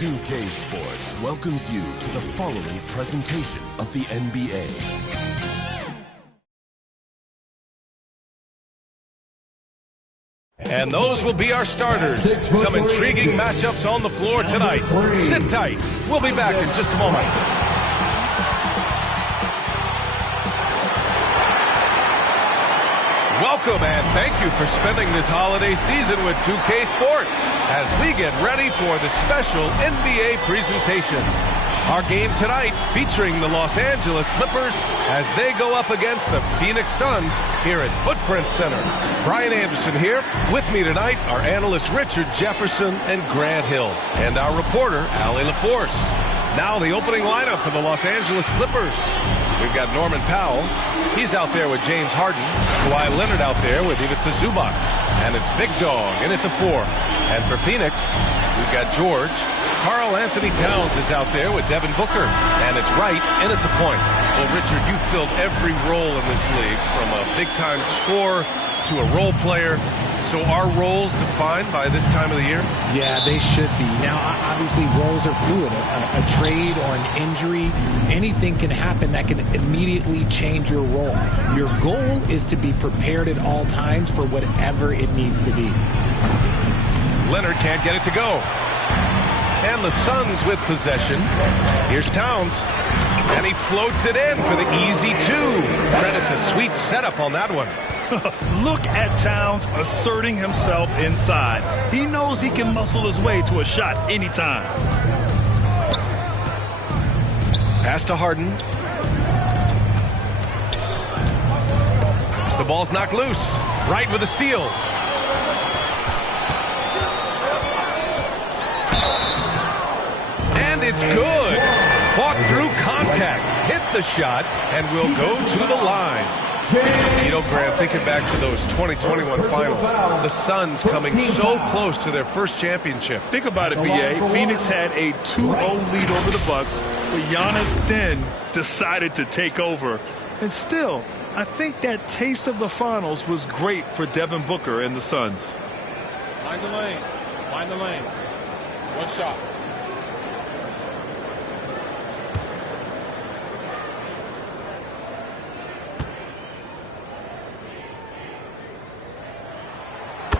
2K Sports welcomes you to the following presentation of the NBA. And those will be our starters. Some intriguing matchups on the floor tonight. Sit tight. We'll be back in just a moment. Welcome and thank you for spending this holiday season with 2K Sports as we get ready for the special NBA presentation. Our game tonight featuring the Los Angeles Clippers as they go up against the Phoenix Suns here at Footprint Center. Brian Anderson here. With me tonight are analysts Richard Jefferson and Grant Hill, and our reporter Allie LaForce. Now the opening lineup for the Los Angeles Clippers. We've got Norman Powell. He's out there with James Harden. Kawhi Leonard out there with Ivica Zubac. And it's Big Dog in at the 4. And for Phoenix, we've got George. Karl Anthony Towns is out there with Devin Booker. And it's Wright in at the point. Well, Richard, you've filled every role in this league, from a big-time scorer to a role player. So are roles defined by this time of the year? Yeah, they should be. Now, obviously, roles are fluid. A trade or an injury, anything can happen that can immediately change your role. Your goal is to be prepared at all times for whatever it needs to be. Leonard can't get it to go. And the Suns with possession. Here's Towns. And he floats it in for the easy 2. Credit to sweet setup on that one. Look at Towns asserting himself inside. He knows he can muscle his way to a shot anytime. Pass to Harden. The ball's knocked loose. Wright with a steal. And it's good. Fought through contact. Hit the shot and will go to the line. You know, Grant, thinking back to those 2021 finals, the Suns coming so close to their first championship. Think about it, B.A. Phoenix had a 2-0 lead over the Bucks, but Giannis then decided to take over. And still, I think that taste of the finals was great for Devin Booker and the Suns. Find the lanes. Find the lanes. One shot.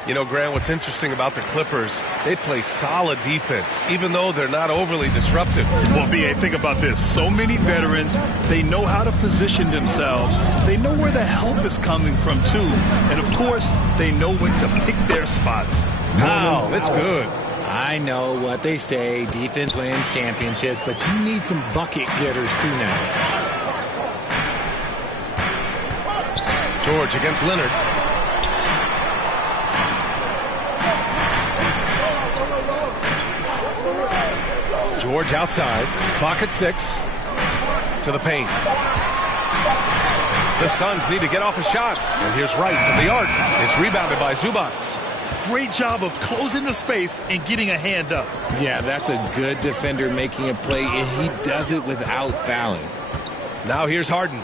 You know, Grant, what's interesting about the Clippers, they play solid defense, even though they're not overly disruptive. Well, B.A., think about this. So many veterans, they know how to position themselves. They know where the help is coming from, too. And, of course, they know when to pick their spots. Wow, that's good. I know what they say, defense wins championships, but you need some bucket getters, too, now. George against Leonard. George outside, clock at 6, to the paint. The Suns need to get off a shot, and here's Wright to the arc. It's rebounded by Zubac. Great job of closing the space and getting a hand up. Yeah, that's a good defender making a play, and he does it without fouling. Now here's Harden.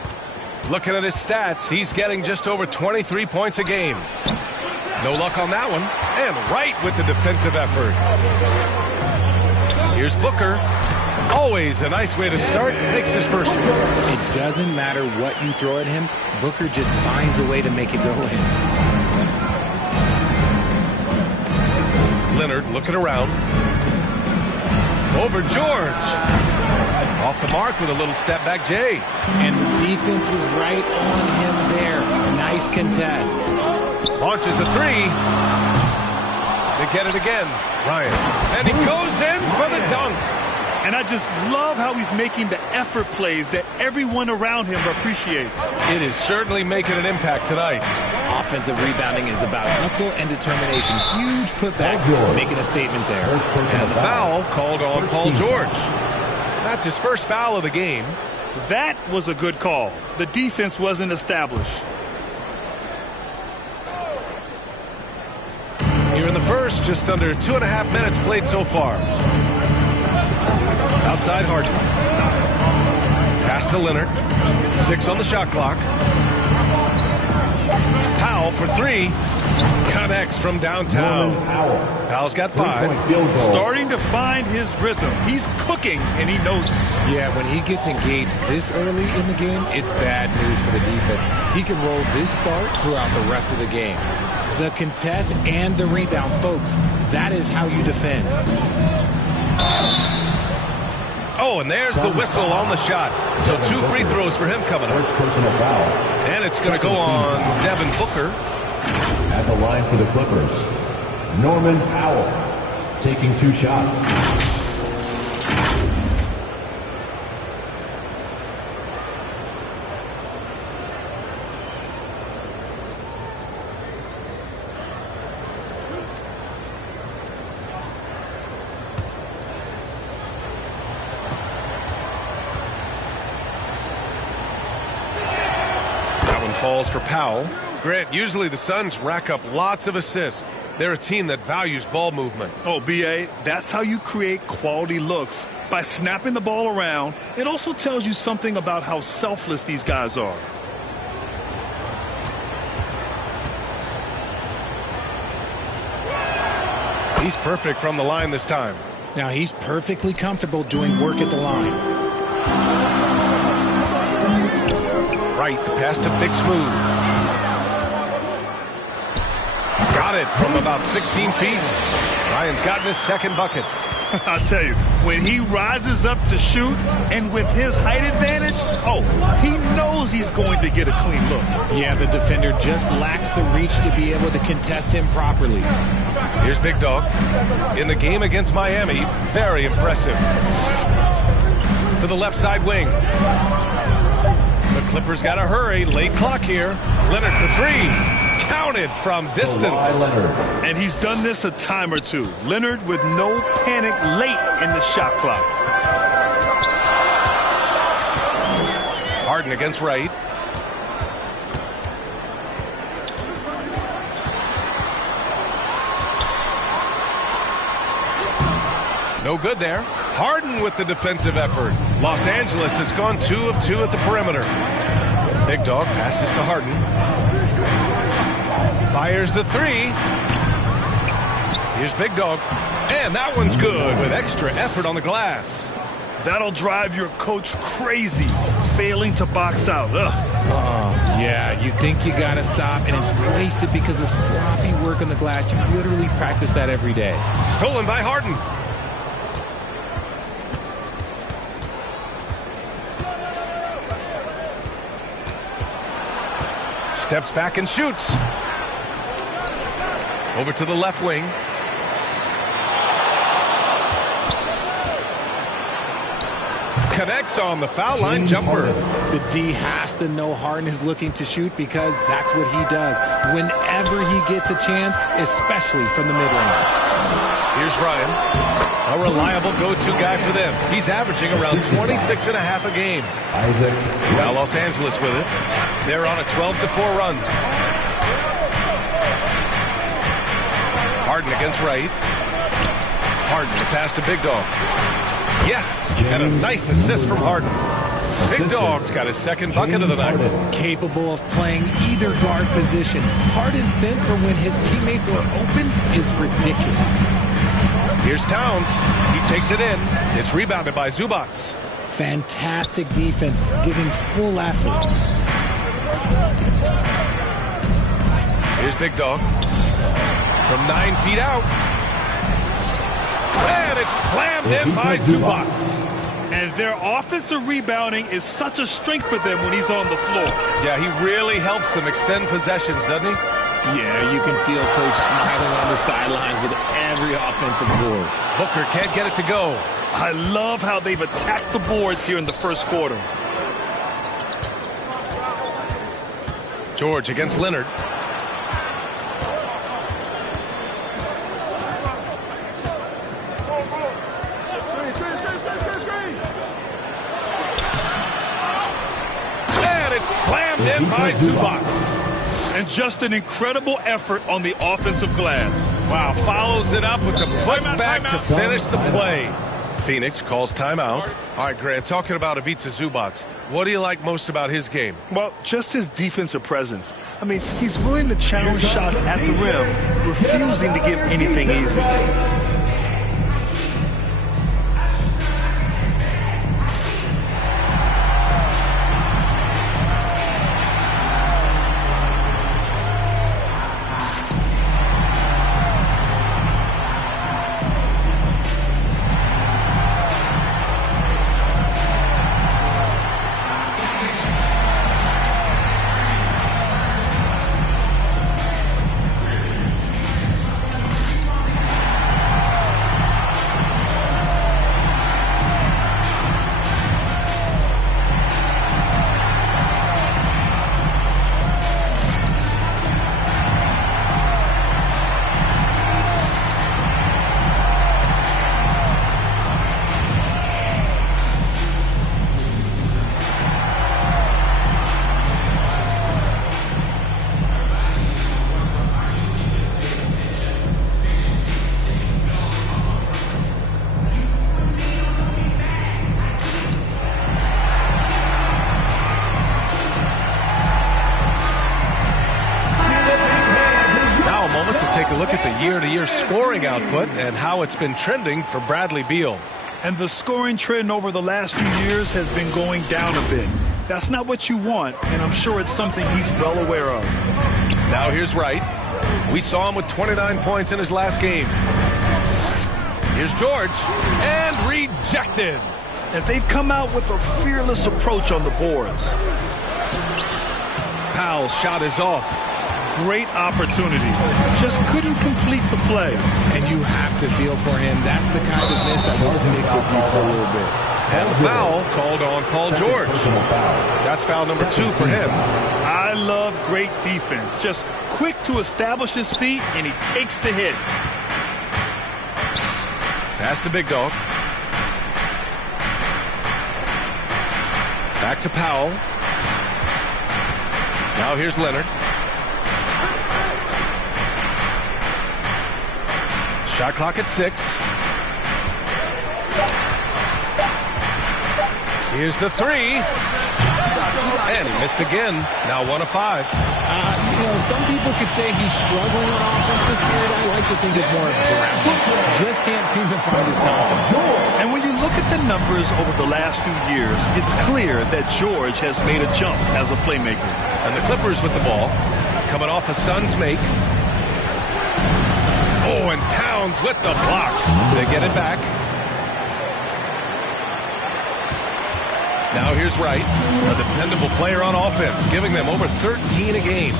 Looking at his stats, he's getting just over 23 points a game. No luck on that one, and Wright with the defensive effort. Here's Booker. Always a nice way to start. Makes his first one. It doesn't matter what you throw at him. Booker just finds a way to make it go in. Leonard looking around. Over George. Off the mark with a little step back Jay. And the defense was right on him there. Nice contest. Launches a 3. They get it again. Ryan. And he goes in for the dunk. And I just love how he's making the effort plays that everyone around him appreciates. It is certainly making an impact tonight. Offensive rebounding is about hustle and determination. Huge putback, making a statement there. And the foul called on Paul George. That's his first foul of the game. That was a good call. The defense wasn't established. Here in the first, just under 2.5 minutes played so far. Outside Harden. Pass to Leonard. 6 on the shot clock. Powell Powell for three. Connects from downtown. Powell's got 5. Starting to find his rhythm. He's cooking, and he knows it. Yeah, when he gets engaged this early in the game, it's bad news for the defense. He can roll this start throughout the rest of the game. The contest and the rebound, folks, that is how you defend. Oh, and there's the whistle on the shot. So 2 free throws for him coming up. And it's going to go on Devin Booker. At the line for the Clippers, Norman Powell taking 2 shots. That one falls for Powell. Grant, usually the Suns rack up lots of assists. They're a team that values ball movement. Oh, B.A., that's how you create quality looks, by snapping the ball around. It also tells you something about how selfless these guys are. He's perfect from the line this time. Now he's perfectly comfortable doing work at the line. Right, the pass to Big Smooth. Got it from about 16 feet. Ryan's gotten his second bucket. I'll tell you, when he rises up to shoot, and with his height advantage, oh, he knows he's going to get a clean look. Yeah, the defender just lacks the reach to be able to contest him properly. Here's Big Dog. In the game against Miami, very impressive. To the left side wing. The Clippers got to hurry. Late clock here. Leonard for 3. Counted from distance. And he's done this a time or two. Leonard with no panic late in the shot clock. Harden against Wright. No good there. Harden with the defensive effort. Los Angeles has gone 2 of 2 at the perimeter. Big Dog passes to Harden. Fires the 3. Here's Big Dog. And that one's good with extra effort on the glass. That'll drive your coach crazy, failing to box out. Yeah, you think you got to stop, and it's wasted because of sloppy work on the glass. You literally practice that every day. Stolen by Harden. Steps back and shoots. Over to the left wing. Connects on the foul line jumper. The D has to know Harden is looking to shoot because that's what he does whenever he gets a chance, especially from the mid-range. Here's Ryan, a reliable go-to guy for them. He's averaging around 26 and a half a game. Now Los Angeles with it. They're on a 12-4 run. Harden against Wright. Harden to pass to Big Dog. Yes, and a nice assist from Harden. Big Dog's got his second bucket of the night. Capable of playing either guard position. Harden's sense for when his teammates are open is ridiculous. Here's Towns. He takes it in. It's rebounded by Zubac. Fantastic defense, giving full effort. Here's Big Dog. From 9 feet out. And it's slammed in by Zubac. And their offensive rebounding is such a strength for them when he's on the floor. Yeah, he really helps them extend possessions, doesn't he? Yeah, you can feel Coach smiling on the sidelines with every offensive board. Booker can't get it to go. I love how they've attacked the boards here in the first quarter. George against Leonard. And it's slammed in by Zubac. And just an incredible effort on the offensive glass. Wow, follows it up with the putback to finish the play. Phoenix calls timeout. All right, Grant, talking about Ivica Zubac. What do you like most about his game? Well, just his defensive presence. I mean, he's willing to challenge shots at the rim, refusing to give anything easy. Take a look at the year-to-year scoring output and how it's been trending for Bradley Beal. And the scoring trend over the last few years has been going down a bit. That's not what you want, and I'm sure it's something he's well aware of. Now here's Wright. We saw him with 29 points in his last game. Here's George, and rejected. And they've come out with a fearless approach on the boards. Powell's shot is off. Great opportunity. Just couldn't complete the play. And you have to feel for him. That's the kind of miss that will stick with you for a little bit. And the foul called on Paul George. That's foul number 2 for him. I love great defense. Just quick to establish his feet, and he takes the hit. Pass to Big Dog. Back to Powell. Now here's Leonard. Shot clock at 6. Here's the 3. And he missed again. Now 1 of 5. Some people could say he's struggling on offense this period. I like to think it's more grounded. Just can't seem to find his confidence. And when you look at the numbers over the last few years, it's clear that George has made a jump as a playmaker. And the Clippers with the ball, coming off a Suns make. Oh, and Towns with the block. They get it back. Now here's Wright, a dependable player on offense, giving them over 13 a game.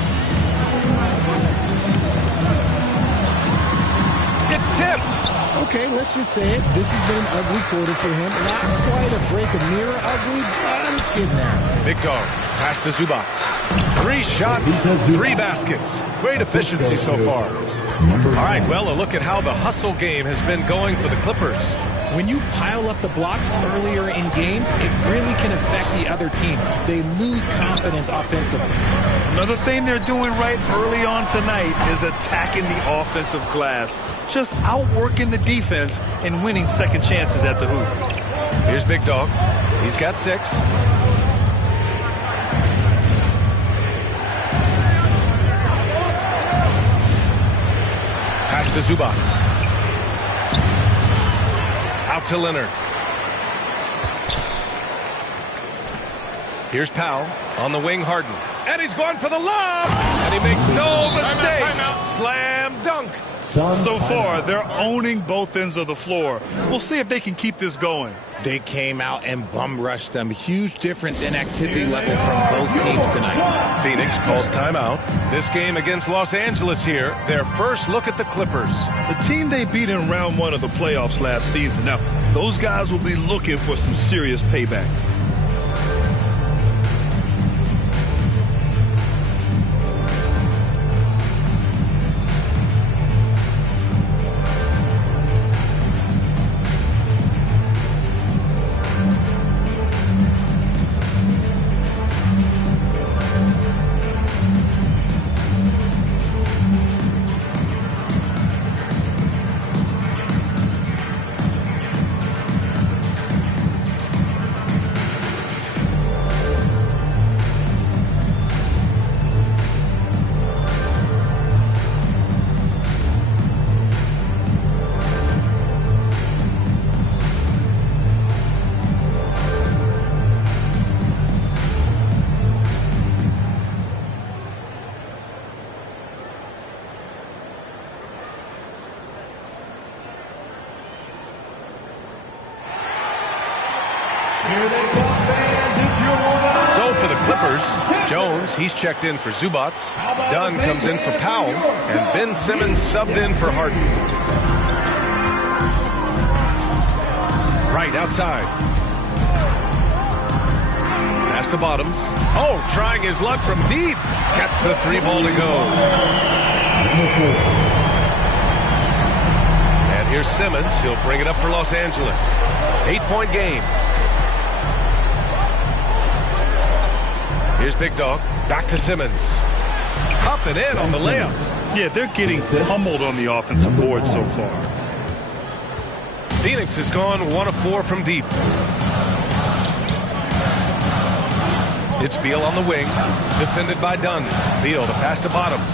It's tipped. Okay, let's just say it. This has been an ugly quarter for him. Not quite a break a mirror ugly, but it's getting there. Big Dog, pass to Zubats. 3 shots, 3 baskets. Great efficiency so far. All right, well, a look at how the hustle game has been going for the Clippers. When you pile up the blocks earlier in games, it really can affect the other team. They lose confidence offensively. Another thing they're doing right early on tonight is attacking the offensive glass. Just outworking the defense and winning second chances at the hoop. Here's Big Dog. He's got 6. Pass to Zubats. Out to Leonard. Here's Powell on the wing, Harden. And he's going for the lob. And he makes no mistake. Slam dunk. So far, they're owning both ends of the floor. We'll see if they can keep this going. They came out and bum rushed them. Huge difference in activity level from both teams tonight. Phoenix calls timeout. This game against Los Angeles here, their first look at the Clippers. The team they beat in round 1 of the playoffs last season. Now, those guys will be looking for some serious payback. So for the Clippers, Jones, he's checked in for Zubats. Dunn comes in for Powell. And Ben Simmons subbed in for Harden. Right outside. Pass to Bottoms. Oh, trying his luck from deep. Gets the 3-ball to go. And here's Simmons. He'll bring it up for Los Angeles. 8-point game. Here's Big Dog. Back to Simmons. Up and in on the layup. Yeah, they're getting pummeled on the offensive board so far. Phoenix has gone 1 of 4 from deep. It's Beal on the wing. Defended by Dunn. Beal to pass to Bottoms.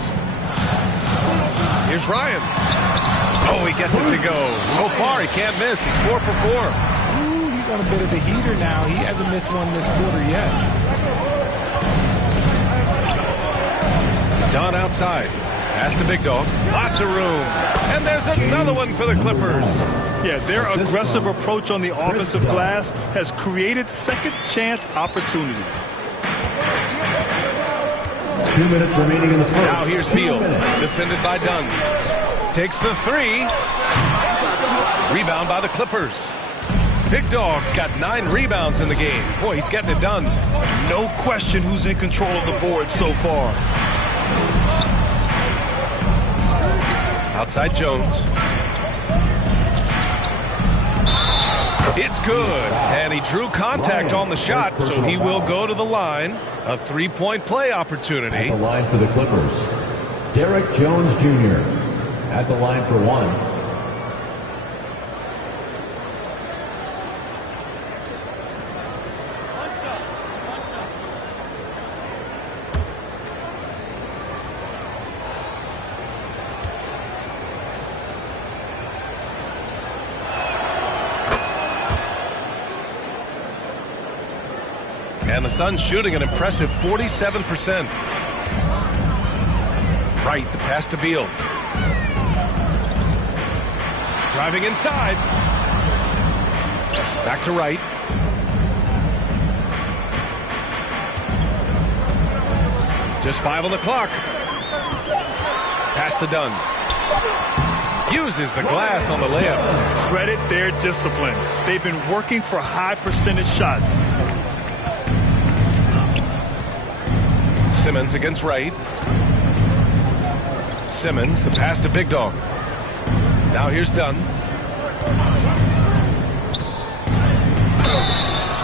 Here's Ryan. Oh, he gets it to go. So far, he can't miss. He's 4 for 4. Ooh, he's on a bit of a heater now. He hasn't missed one this quarter yet. Dunn outside. Pass to Big Dog. Lots of room. And there's another one for the Clippers. Yeah, their aggressive approach on the offensive glass has created second chance opportunities. 2 minutes remaining in the first. Now here's Beal. Defended by Dunn. Takes the 3. Rebound by the Clippers. Big Dog's got 9 rebounds in the game. Boy, he's getting it done. No question who's in control of the board so far. Outside Jones. It's good. And he drew contact on the shot, so he will go to the line. A 3-point play opportunity. At the line for the Clippers, Derek Jones Jr. At the line for 1. And the Suns shooting an impressive 47%. Right, the pass to Beal. Driving inside. Back to Wright. Just 5 on the clock. Pass to Dunn. Uses the glass on the layup. Credit their discipline. They've been working for high percentage shots. Simmons against Wright. Simmons, the pass to Big Dog. Now here's Dunn.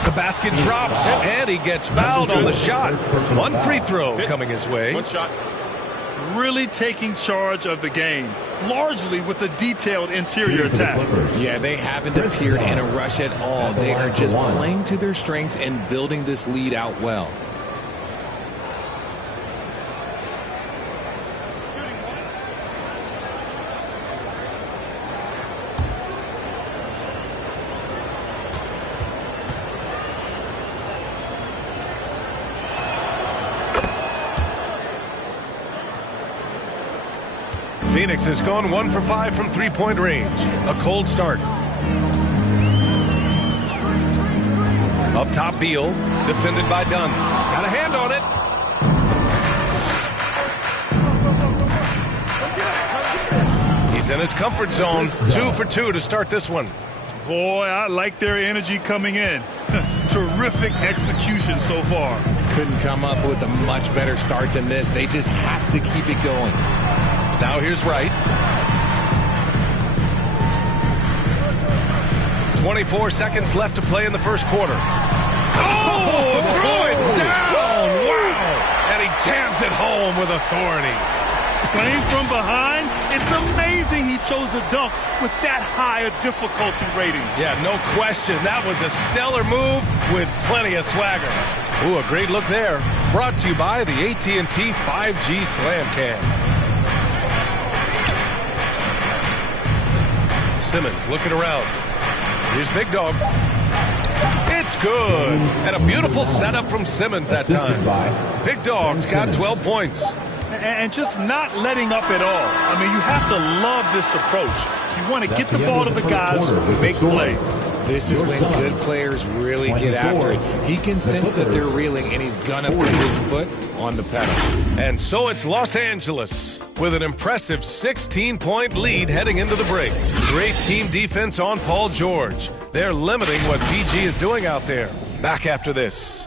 The basket drops, and he gets fouled on the shot. 1 free throw coming his way. 1 shot. Really taking charge of the game, largely with a detailed interior attack. Yeah, they haven't appeared in a rush at all. They are just playing to their strengths and building this lead out well. Phoenix has gone 1 for 5 from 3-point range. A cold start. Up top, Beal. Defended by Dunn. Got a hand on it. He's in his comfort zone. 2 for 2 to start this one. Boy, I like their energy coming in. Terrific execution so far. Couldn't come up with a much better start than this. They just have to keep it going. Now here's Wright. 24 seconds left to play in the first quarter. Oh, throw it down! Wow! And he jams it home with authority. Playing from behind, it's amazing he chose a dunk with that high a difficulty rating. Yeah, no question. That was a stellar move with plenty of swagger. Ooh, a great look there. Brought to you by the AT&T 5G Slam Cam. Simmons looking around. Here's Big Dog. It's good. And a beautiful setup from Simmons that time. Big Dog's got 12 points. And just not letting up at all. I mean, you have to love this approach. You want to get the ball to the guys who make plays. This is when good players really get after it. He can sense that they're reeling, and he's going to put his foot on the pedal. And so it's Los Angeles with an impressive 16-point lead heading into the break. Great team defense on Paul George. They're limiting what PG is doing out there. Back after this.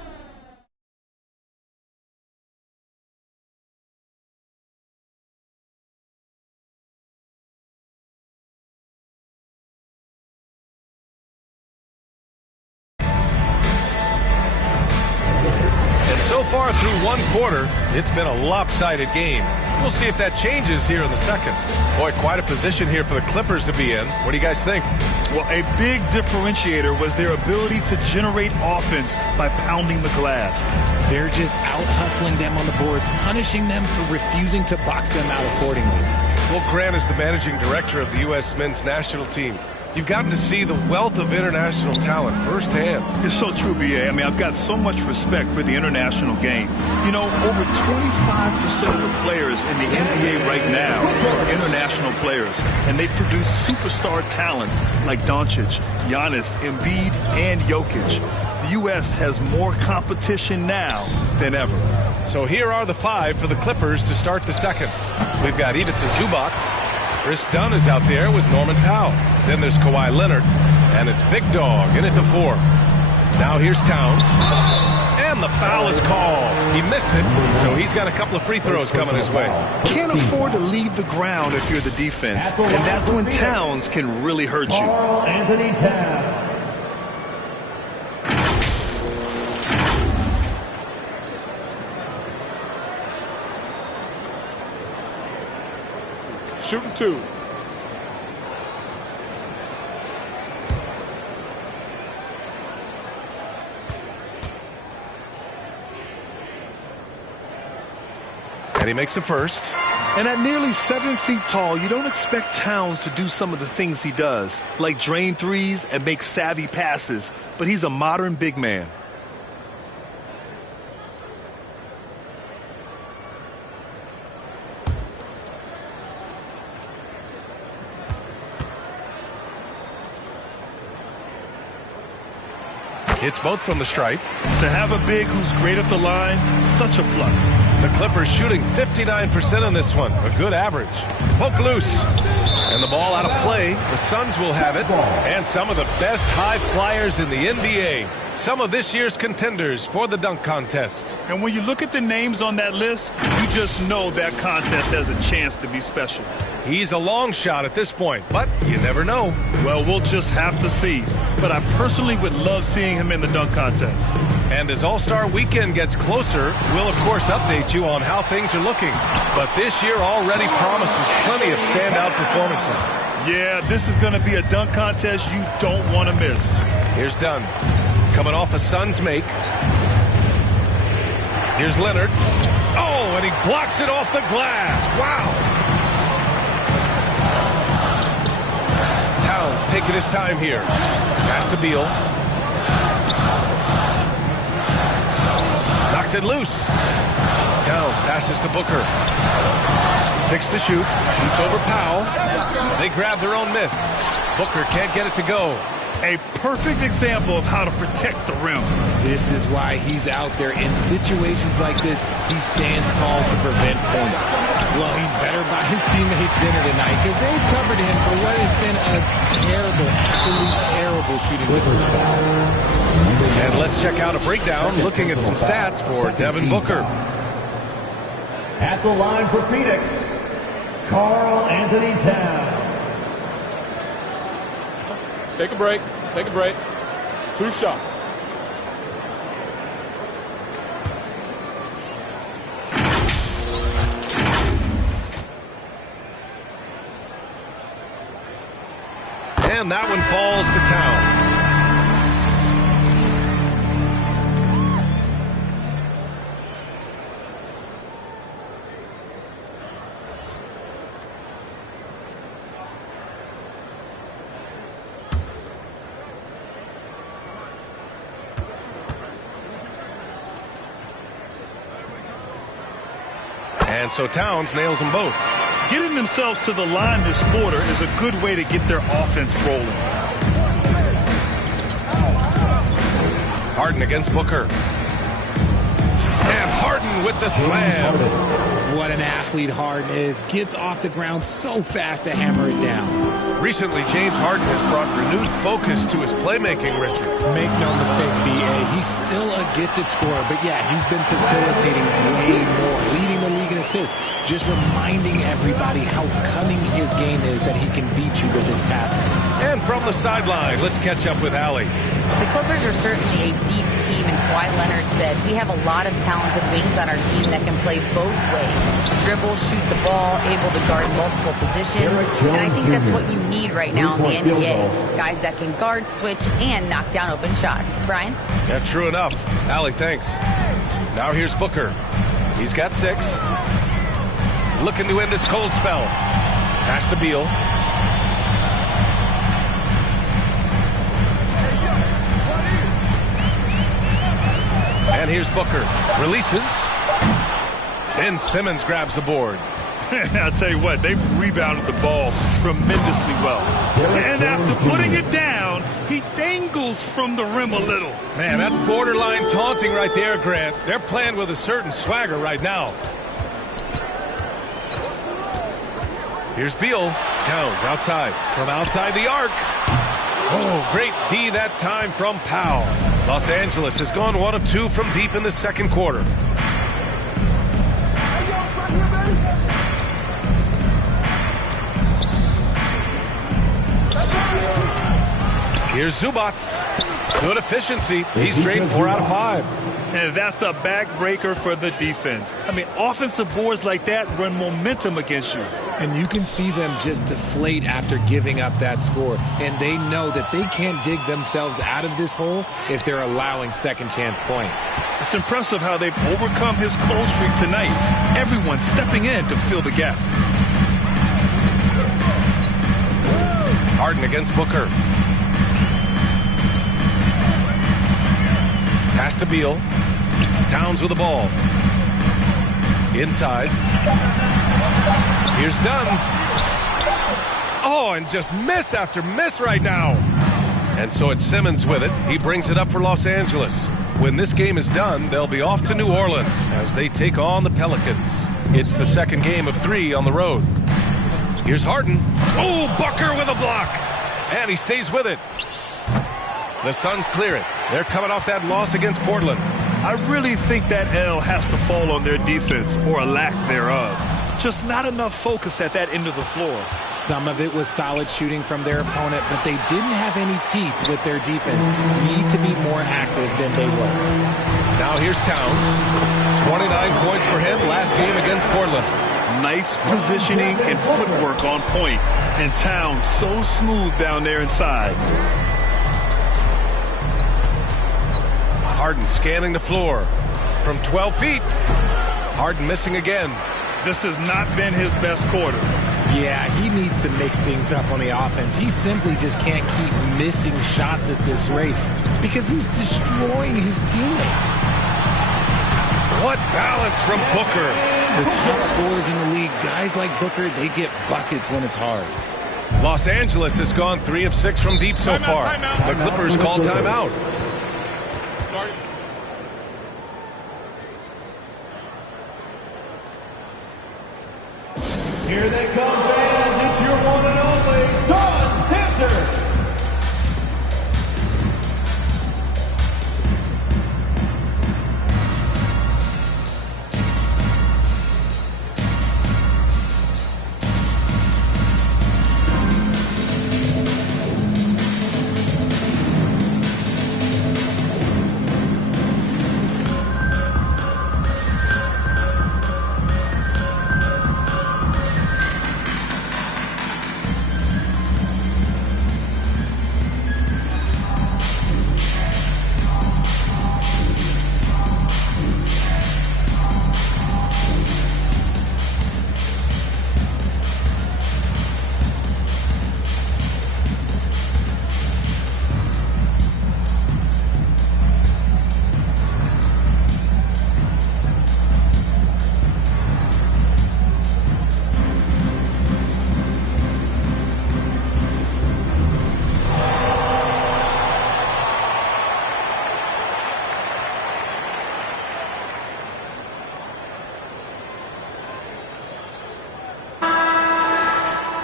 So far through one quarter, it's been a lopsided game. We'll see if that changes here in the second. Boy, quite a position here for the Clippers to be in. What do you guys think? Well, a big differentiator was their ability to generate offense by pounding the glass. They're just out-hustling them on the boards, punishing them for refusing to box them out accordingly. Well, Grant is the managing director of the U.S. men's national team. You've gotten to see the wealth of international talent firsthand. It's so true, B.A. I mean, I've got so much respect for the international game. You know, over 25% of the players in the NBA right now are international players, and they produce superstar talents like Doncic, Giannis, Embiid, and Jokic. The U.S. has more competition now than ever. So here are the five for the Clippers to start the second. We've got Ivica Zubac. Chris Dunn is out there with Norman Powell. Then there's Kawhi Leonard, and it's Big Dog in at the 4. Now here's Towns, and the foul is called. He missed it, so he's got a couple of free throws coming his way. Can't afford to leave the ground if you're the defense, and that's when Towns can really hurt you. Karl Anthony Towns. Shooting 2. And he makes the first. And at nearly 7 feet tall, you don't expect Towns to do some of the things he does, like drain threes and make savvy passes, but he's a modern big man. Hits both from the stripe. To have a big who's great at the line, such a plus. The Clippers shooting 59% on this one. A good average. Poke loose. And the ball out of play. The Suns will have it. And some of the best high flyers in the NBA. Some of this year's contenders for the dunk contest. And when you look at the names on that list, you just know that contest has a chance to be special. He's a long shot at this point, but you never know. Well, we'll just have to see. But I personally would love seeing him in the dunk contest. And as All-Star Weekend gets closer, we'll of course update you on how things are looking. But this year already promises plenty of standout performances. Yeah, this is going to be a dunk contest you don't want to miss. Here's Dunn. Coming off a Suns make. Here's Leonard. Oh, and he blocks it off the glass. Wow. Towns taking his time here. Pass to Beal. Knocks it loose. Towns passes to Booker. 6 to shoot. Shoots over Powell. They grab their own miss. Booker can't get it to go. A perfect example of how to protect the rim. This is why he's out there. In situations like this, he stands tall to prevent points. Well, he better buy his teammates dinner tonight because they've covered him for what has been a terrible, absolutely terrible shooting this round. And let's check out a breakdown looking at some stats for Devin Booker. At the line for Phoenix, Karl Anthony Towns. Take a break. Take a break. 2 shots. And that one falls to Towns. And so Towns nails them both. Getting themselves to the line this quarter is a good way to get their offense rolling. Harden against Booker. And Harden with the slam. What an athlete Harden is. Gets off the ground so fast to hammer it down. Recently, James Harden has brought renewed focus to his playmaking, Richard. Make no mistake, B.A., he's still a gifted scorer, but yeah, he's been facilitating way more, leading the league in assists, just reminding everybody how cunning his game is, that he can beat you with his passing. And from the sideline, let's catch up with Allie. The Clippers are certainly a deep team, and Kawhi Leonard said, we have a lot of talented wings on our team that can play both ways. Dribble, shoot the ball, able to guard multiple positions, and I think that's what you need right now in the NBA. Guys that can guard, switch, and knock down open shots. Brian? Yeah, true enough. Allie, thanks. Now here's Booker. He's got 6. Looking to end this cold spell. Pass to Beal. And here's Booker. Releases. And Simmons grabs the board. I'll tell you what, they've rebounded the ball tremendously well. And after putting it down, he dangles from the rim a little. Man, that's borderline taunting right there, Grant. They're playing with a certain swagger right now. Here's Beal. Towns outside. From outside the arc. Oh, great D that time from Powell. Los Angeles has gone 1 of 2 from deep in the second quarter. Here's Zubats. Good efficiency. He's drained 4 out of 5. And that's a backbreaker for the defense. I mean, offensive boards like that run momentum against you. And you can see them just deflate after giving up that score. And they know that they can't dig themselves out of this hole if they're allowing second chance points. It's impressive how they've overcome his cold streak tonight. Everyone stepping in to fill the gap. Harden against Booker. Pass to Beal. Towns with the ball. Inside. Here's Dunn. Oh, and just miss after miss right now. And so it's Simmons with it. He brings it up for Los Angeles. When this game is done, they'll be off to New Orleans as they take on the Pelicans. It's the second game of 3 on the road. Here's Harden. Oh, Booker with a block. And he stays with it. The Suns clear it. They're coming off that loss against Portland. I really think that L has to fall on their defense, or a lack thereof. Just not enough focus at that end of the floor. Some of it was solid shooting from their opponent, but they didn't have any teeth with their defense. Need to be more active than they were. Now here's Towns. 29 points for him last game against Portland. Nice positioning and footwork on point. And Towns so smooth down there inside. Harden scanning the floor from 12 feet. Harden missing again. This has not been his best quarter. Yeah, he needs to mix things up on the offense. He simply just can't keep missing shots at this rate because he's destroying his teammates. What balance from Booker. The top scorers in the league, guys like Booker, they get buckets when it's hard. Los Angeles has gone 3 of 6 from deep so far. The Clippers call timeout. Here they come, fans. It's your one and only Don Panther.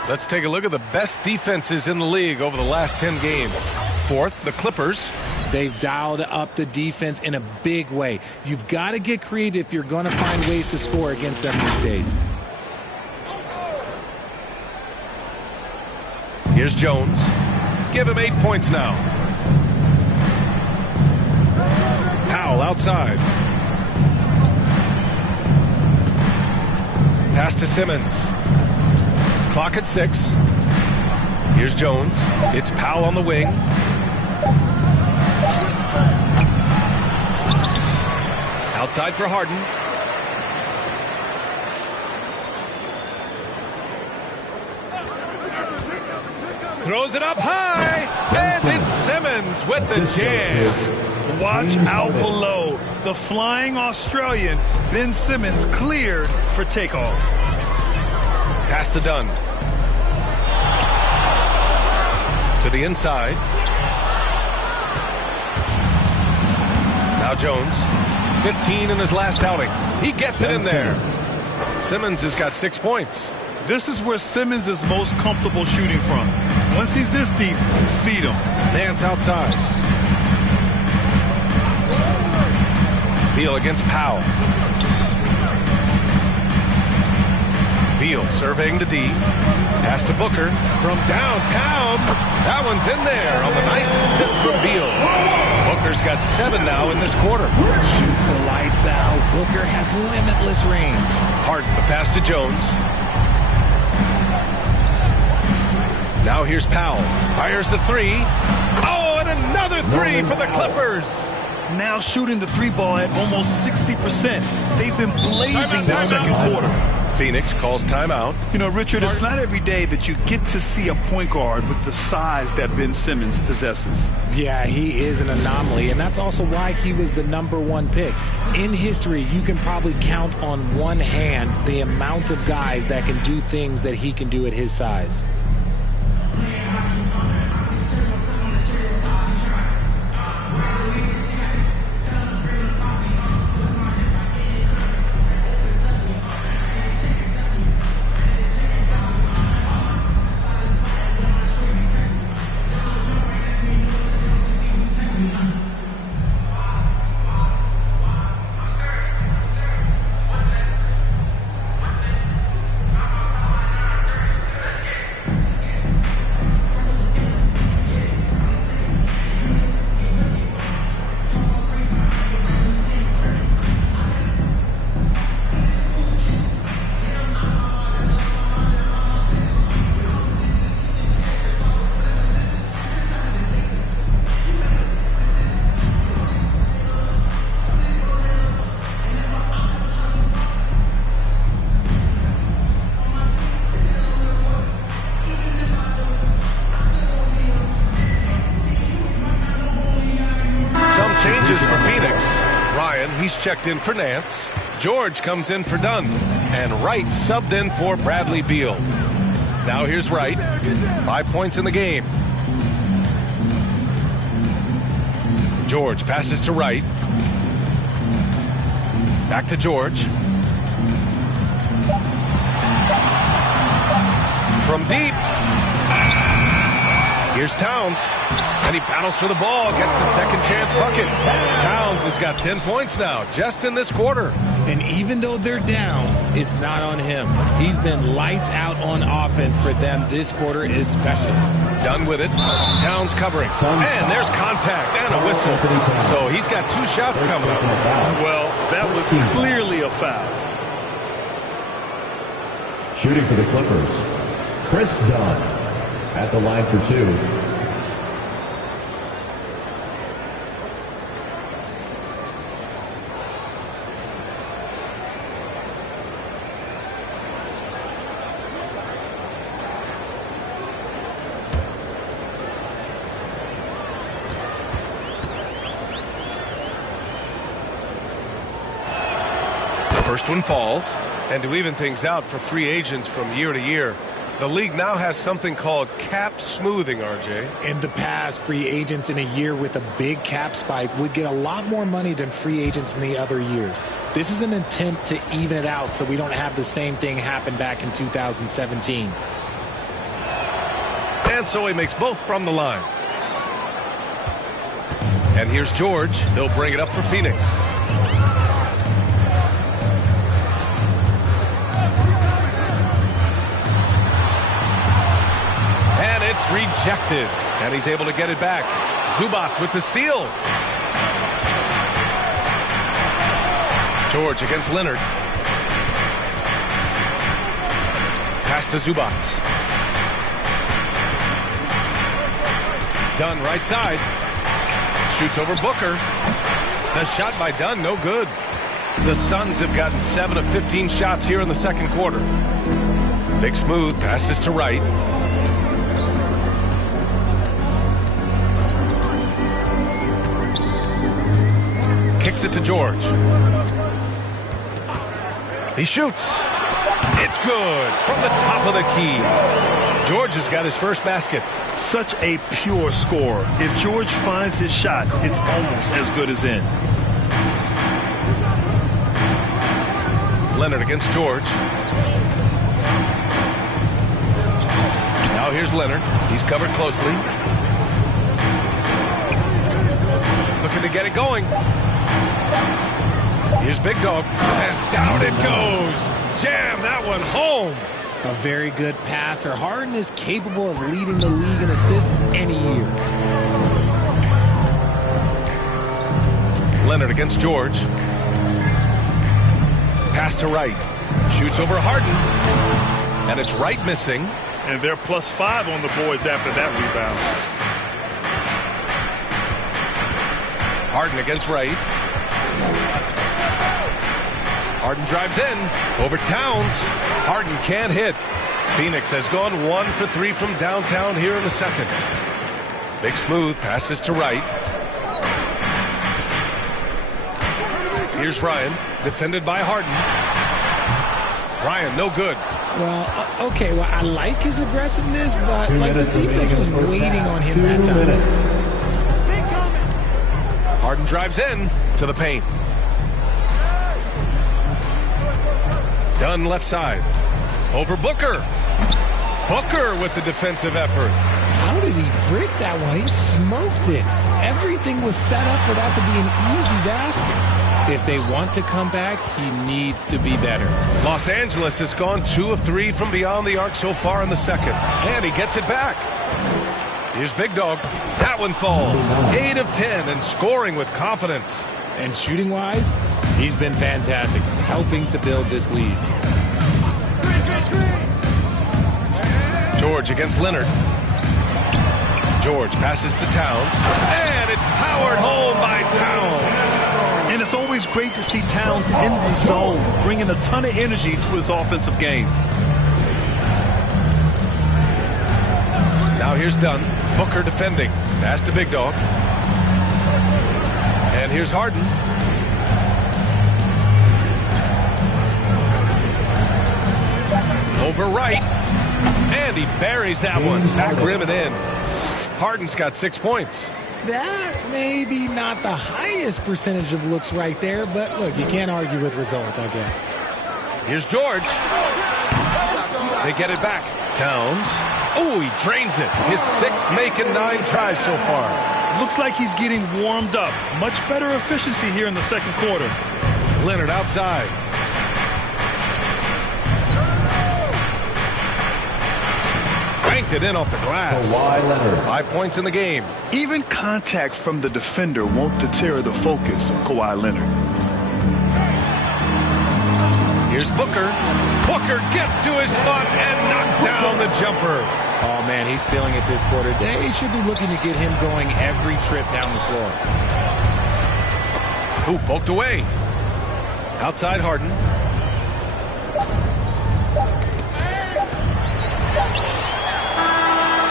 Let's take a look at the best defenses in the league over the last 10 games. Fourth, the Clippers. They've dialed up the defense in a big way. You've got to get creative if you're going to find ways to score against them these days. Here's Jones. Give him 8 points now. Powell outside. Pass to Simmons. Clock at 6. Here's Jones. It's Powell on the wing. Outside for Harden. Throws it up high. And it's Simmons with the jam. Watch out below. The flying Australian, Ben Simmons, cleared for takeoff. Pass to Dunn. To the inside. Now Jones. 15 in his last outing. He gets it in there. Simmons has got 6 points. This is where Simmons is most comfortable shooting from. Once he's this deep, feed him. Nance outside. Beal against Powell. Beal surveying the D. Pass to Booker from downtown. That one's in there on the nice assist from Beal. Booker's got 7 now in this quarter. Shoots the lights out. Booker has limitless range. Harden, the pass to Jones. Now here's Powell. Fires the 3. Oh, and another 3 for the Clippers. Now shooting the 3 ball at almost 60%. They've been blazing this second quarter. Phoenix calls timeout. You know, Richard, it's not every day that you get to see a point guard with the size that Ben Simmons possesses. Yeah, he is an anomaly, and that's also why he was the #1 pick. In history, you can probably count on one hand the amount of guys that can do things that he can do at his size. Changes for Phoenix. Ryan, he's checked in for Nance. George comes in for Dunn. And Wright subbed in for Bradley Beal. Now here's Wright. 5 points in the game. George passes to Wright. Back to George. From deep. Here's Towns. And he battles for the ball, gets the second chance bucket. Towns has got 10 points now, just in this quarter. And even though they're down, it's not on him. He's been lights out on offense for them. This quarter is special. Done with it. Towns covering. And there's contact and a whistle. So he's got 2 shots coming up. Well, that was clearly a foul. Shooting for the Clippers, Chris Dunn at the line for 2. First one falls. And to even things out for free agents from year to year, the league now has something called cap smoothing, RJ. In the past, free agents in a year with a big cap spike would get a lot more money than free agents in the other years. This is an attempt to even it out so we don't have the same thing happen back in 2017. and so he makes both from the line. And here's George. He'll bring it up for Phoenix. And it's rejected. And he's able to get it back. Zubac with the steal. George against Leonard. Pass to Zubac. Dunn right side. Shoots over Booker. The shot by Dunn, no good. The Suns have gotten 7 of 15 shots here in the second quarter. Big Smooth passes to Wright. Kicks it to George. He shoots. It's good from the top of the key. George has got his first basket. Such a pure scorer. If George finds his shot, it's almost as good as in. Leonard against George. Now here's Leonard. He's covered closely. Looking to get it going. Here's Big Dog. And down it goes. Jam that one home. A very good passer. Harden is capable of leading the league in assists any year. Leonard against George. Pass to Wright. Shoots over Harden. And it's Wright missing. And they're +5 on the boards after that rebound. Harden against Wright. Harden drives in. Over Towns. Harden can't hit. Phoenix has gone 1 for 3 from downtown here in the second. Big Smooth passes to Wright. Here's Ryan, defended by Harden. Ryan, no good. Well, okay, well, I like his aggressiveness, but like the defense was waiting on him that time. Harden drives in to the paint. Dunn left side. Over Booker. Booker with the defensive effort. How did he break that one? He smoked it. Everything was set up for that to be an easy basket. If they want to come back, he needs to be better. Los Angeles has gone 2 of 3 from beyond the arc so far in the second. And he gets it back. Here's Big Dog. That one falls. 8 of 10 and scoring with confidence. And shooting-wise, he's been fantastic, helping to build this lead. George against Leonard. George passes to Towns. And it's powered home by Towns. And it's always great to see Towns in the zone, bringing a ton of energy to his offensive game. Now here's Dunn. Booker defending. Pass to Big Dog. And here's Harden. Over Wright. And he buries that one. Back rim and in. Harden's got 6 points. That may be not the highest percentage of looks right there, but look, you can't argue with results, I guess. Here's George. They get it back. Towns. Oh, he drains it. His 6th make and 9 tries so far. Looks like he's getting warmed up. Much better efficiency here in the second quarter. Leonard outside. Banked it in off the glass. Kawhi Leonard. 5 points in the game. Even contact from the defender won't deter the focus of Kawhi Leonard. Here's Booker. Booker gets to his spot and knocks down the jumper. Oh, man, he's feeling it this quarter. They should be looking to get him going every trip down the floor. Ooh, poked away. Outside Harden.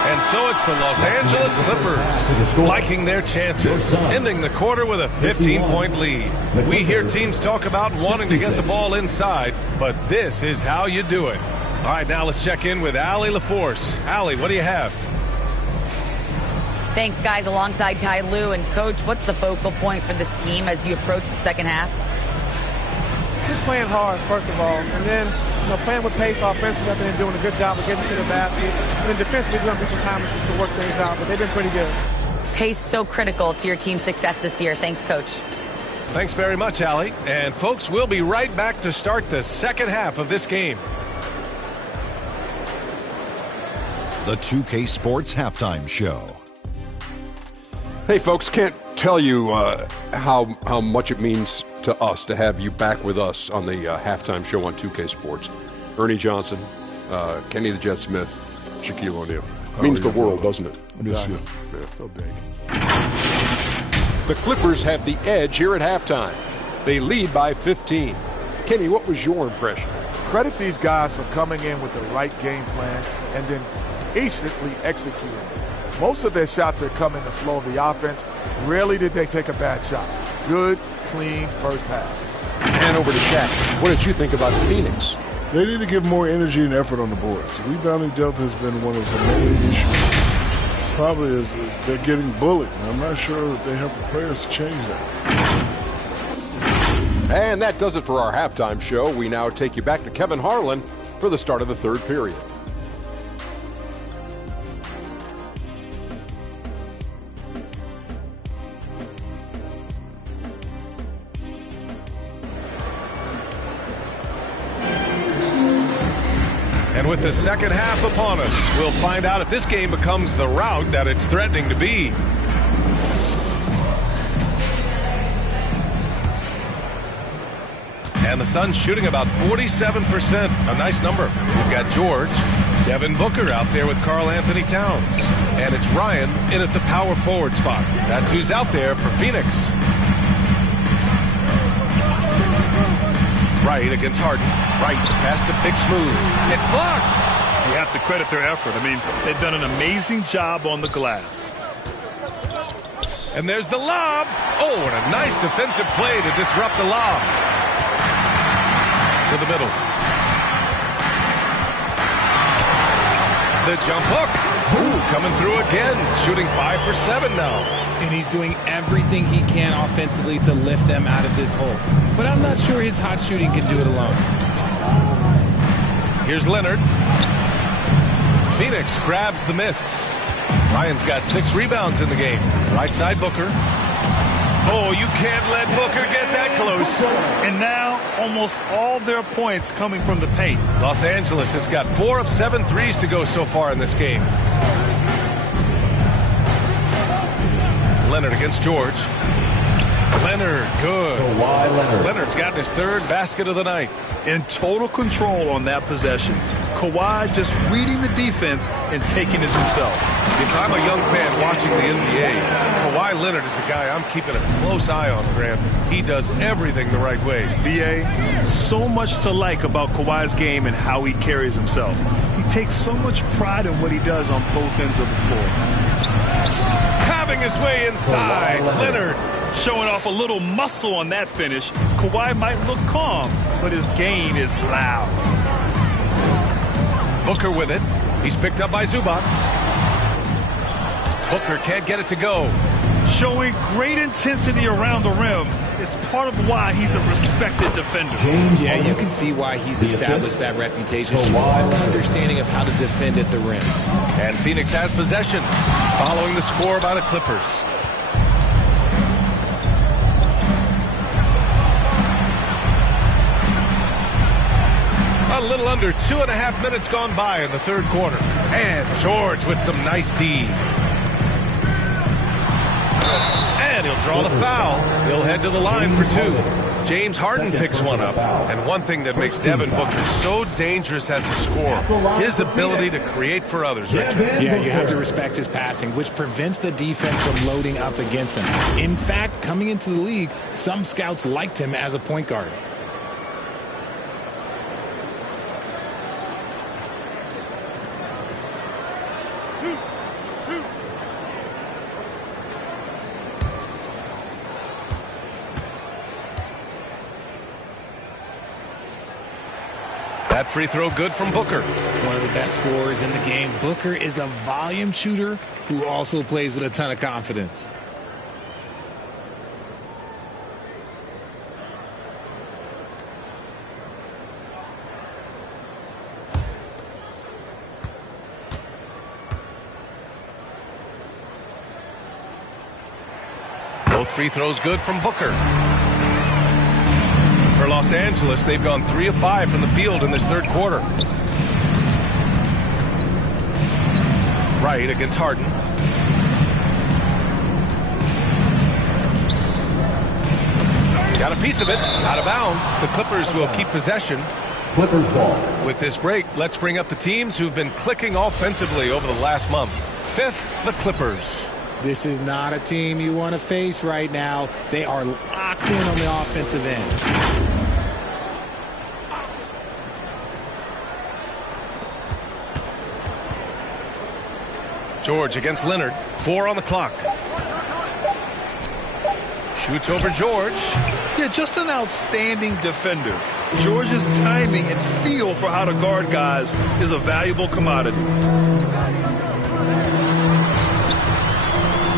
And so it's the Los Angeles Clippers liking their chances, ending the quarter with a 15-point lead. We hear teams talk about wanting to get the ball inside, but this is how you do it. All right, now let's check in with Allie LaForce. Allie, what do you have? Thanks, guys, alongside Ty Lue. And, Coach, what's the focal point for this team as you approach the second half? Just playing hard, first of all, and then playing with pace offensively. They've been doing a good job of getting to the basket. And then defensively, there's going to be some time to work things out, but they've been pretty good. Pace so critical to your team's success this year. Thanks, Coach. Thanks very much, Allie. And folks, we'll be right back to start the second half of this game. The 2K Sports Halftime Show. Hey, folks, can't tell you how much it means to us to have you back with us on the halftime show on 2K Sports. Ernie Johnson, Kenny the Jet Smith, Shaquille O'Neal. Means the world, doesn't it? Miss you. Yeah. So big. The Clippers have the edge here at halftime. They lead by 15. Kenny, what was your impression? Credit these guys for coming in with the right game plan and then patiently executing it. Most of their shots are coming the flow of the offense. Rarely did they take a bad shot. Good, clean first half. And over to Shaq. What did you think about Phoenix? They need to give more energy and effort on the boards. Rebounding depth has been one of the main issues. Probably is they're getting bullied. I'm not sure that they have the players to change that. And that does it for our halftime show. We now take you back to Kevin Harlan for the start of the third period. And with the second half upon us, we'll find out if this game becomes the rout that it's threatening to be. And the Suns shooting about 47%. A nice number. We've got George, Devin Booker out there with Karl Anthony Towns. And it's Ryan in at the power forward spot. That's who's out there for Phoenix. Wright against Harden. Wright pass to Big Smooth. It's blocked. You have to credit their effort. I mean, they've done an amazing job on the glass. And there's the lob. Oh, and a nice defensive play to disrupt the lob. To the middle. The jump hook. Ooh, coming through again. Shooting 5 for 7 now. And he's doing everything he can offensively to lift them out of this hole. But I'm not sure his hot shooting can do it alone. Here's Leonard. Phoenix grabs the miss. Ryan's got 6 rebounds in the game. Right side Booker. Oh, you can't let Booker get that close. And now almost all their points coming from the paint. Los Angeles has got 4 of 7 threes to go so far in this game. Leonard against George. Leonard, good. Leonard's gotten his 3rd basket of the night. In total control on that possession. Kawhi just reading the defense and taking it himself. If I'm a young fan watching the NBA, Kawhi Leonard is a guy I'm keeping a close eye on, Graham. He does everything the right way. B.A., so much to like about Kawhi's game and how he carries himself. He takes so much pride in what he does on both ends of the floor. Having his way inside, Leonard. Showing off a little muscle on that finish. Kawhi might look calm, but his game is loud. Booker with it. He's picked up by Zubac. Booker can't get it to go. Showing great intensity around the rim is part of why he's a respected defender. Yeah, you can see why he's established that reputation. Strong understanding of how to defend at the rim. And Phoenix has possession, following the score by the Clippers. A little under 2.5 minutes gone by in the third quarter. And George with some nice D. And he'll draw the foul. He'll head to the line for 2. James Harden picks one up. And one thing that makes Devin Booker so dangerous as a scorer, his ability to create for others, Richard. Yeah, you have to respect his passing, which prevents the defense from loading up against him. In fact, coming into the league, some scouts liked him as a point guard. That free throw good from Booker. One of the best scorers in the game. Booker is a volume shooter who also plays with a ton of confidence. Both free throws good from Booker. For Los Angeles, they've gone 3 of 5 from the field in this third quarter. Wright against Harden. Got a piece of it. Out of bounds. The Clippers will keep possession. Clippers ball. With this break, let's bring up the teams who've been clicking offensively over the last month. Fifth, the Clippers. This is not a team you want to face right now. They are locked in on the offensive end. George against Leonard. 4 on the clock. Shoots over George. Yeah, just an outstanding defender. George's timing and feel for how to guard guys is a valuable commodity.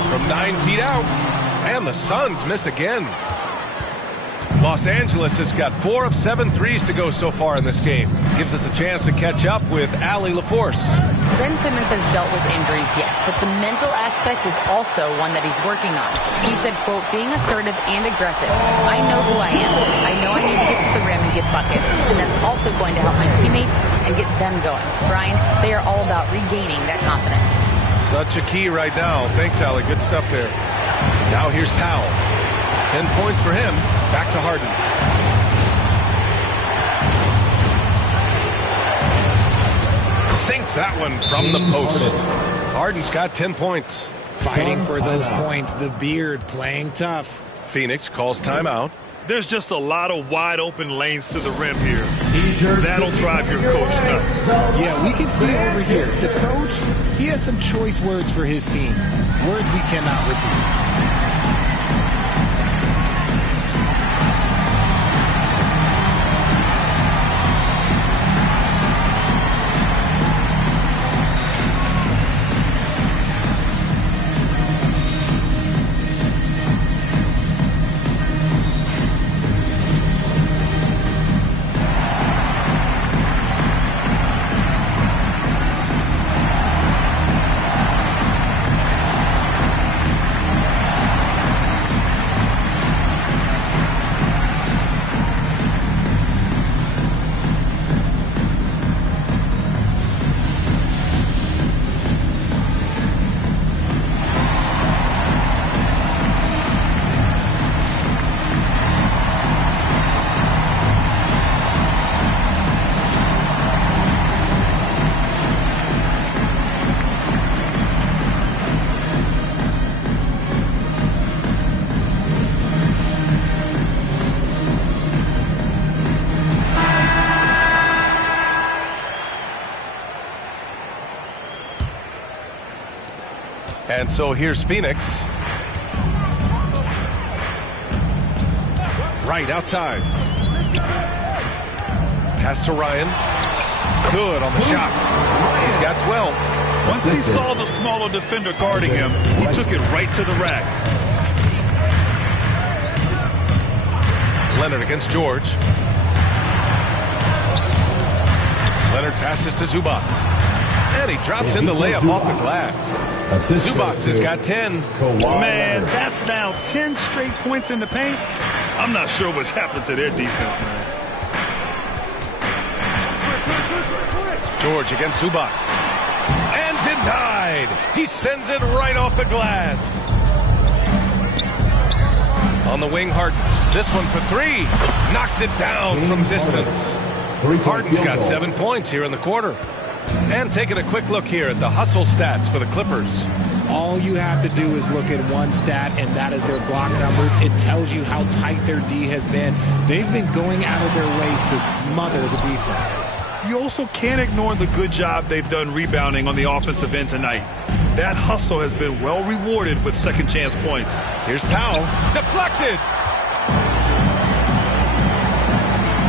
From 9 feet out. And the Suns miss again. Los Angeles has got 4 of 7 threes to go so far in this game. Gives us a chance to catch up with Allie LaForce. Ben Simmons has dealt with injuries, yes, but the mental aspect is also one that he's working on. He said, quote, being assertive and aggressive. I know who I am. I know I need to get to the rim and get buckets, and that's also going to help my teammates and get them going. Brian, they are all about regaining that confidence. Such a key right now. Thanks, Allie. Good stuff there. Now here's Powell. 10 points for him. Back to Harden. Sinks that one from the post. Harden's got 10 points. Fighting for those points. The beard playing tough. Phoenix calls timeout. There's just a lot of wide open lanes to the rim here. That'll drive your coach nuts. Yeah, we can see over here. The coach, he has some choice words for his team. Words we cannot repeat. And so here's Phoenix. Right outside. Pass to Ryan. Good on the shot. He's got 12. Once he saw the smaller defender guarding him, he took it right to the rack. Leonard against George. Leonard passes to Zubac. And he drops in the layup off the glass. Zubac has got 10. Man, that's now 10 straight points in the paint. I'm not sure what's happened to their defense, man. George against Zubac. And denied. He sends it right off the glass. On the wing, Harden. This one for 3. Knocks it down from distance. Harden's got 7 points here in the quarter. And taking a quick look here at the hustle stats for the Clippers. All you have to do is look at one stat, and that is their block numbers. It tells you how tight their D has been. They've been going out of their way to smother the defense. You also can't ignore the good job they've done rebounding on the offensive end tonight. That hustle has been well rewarded with second chance points. Here's Powell. Deflected.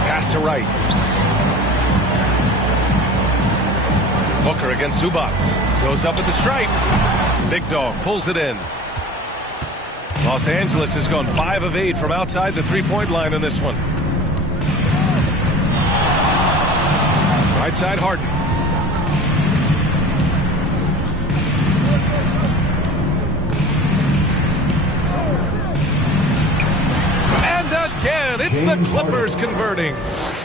Pass to Wright. Booker against Zubac. Goes up at the stripe. Big Dog pulls it in. Los Angeles has gone 5 of 8 from outside the three-point line in this one. Right side, Harden. It's the Clippers converting.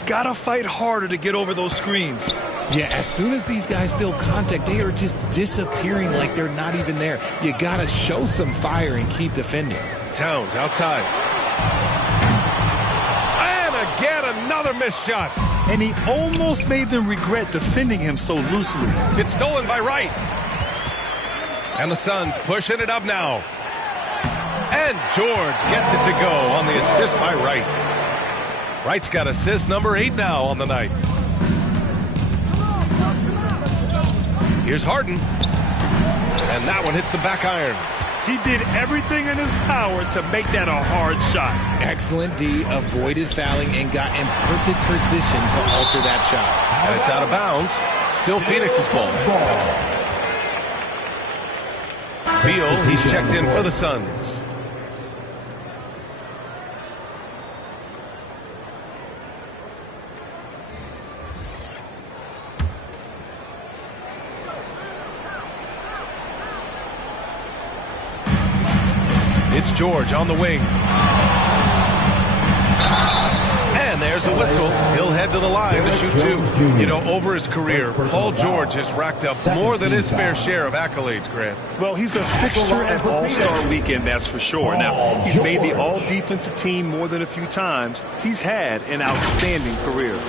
Gotta fight harder to get over those screens. Yeah, as soon as these guys feel contact, they are just disappearing like they're not even there. You gotta show some fire and keep defending. Towns outside. And again, another missed shot. And he almost made them regret defending him so loosely. It's stolen by Wright. And the Suns pushing it up now. And George gets it to go on the assist by Wright. Wright's got assist number 8 now on the night. Here's Harden. And that one hits the back iron. He did everything in his power to make that a hard shot. Excellent D, avoided fouling and got in perfect position to alter that shot. And it's out of bounds. Still Phoenix's fault. Beal, he's checked in for the Suns. It's George on the wing. And there's a whistle. He'll head to the line to shoot 2. You know, over his career, Paul George has racked up more than his fair share of accolades, Grant. Well, he's a fixture at All-Star Weekend, that's for sure. Now, he's made the All-Defensive team more than a few times. He's had an outstanding career.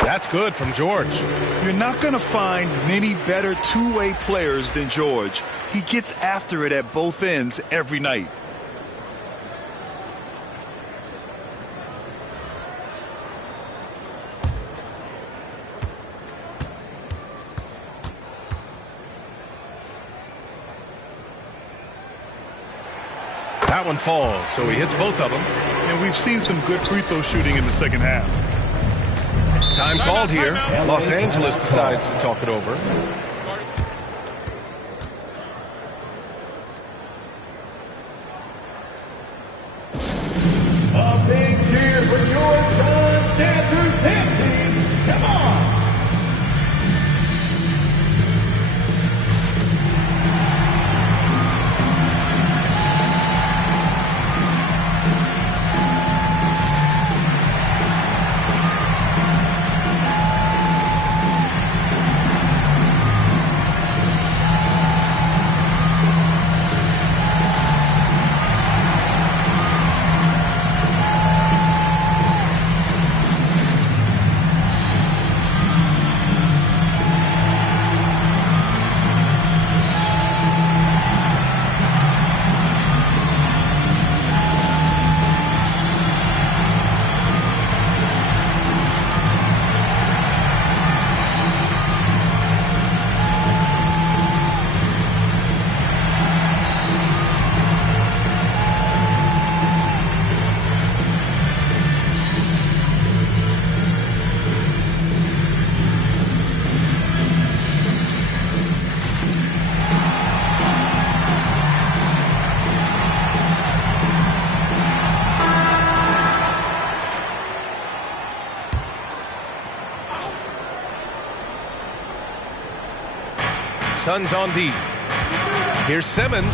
That's good from George. You're not going to find many better two-way players than George. He gets after it at both ends every night. That one falls, so he hits both of them. And we've seen some good free throw shooting in the second half. Time called here. Los Angeles decides to talk it over. A big cheer for your Suns Dancers Dance Team. Come on. Suns on D. Here's Simmons.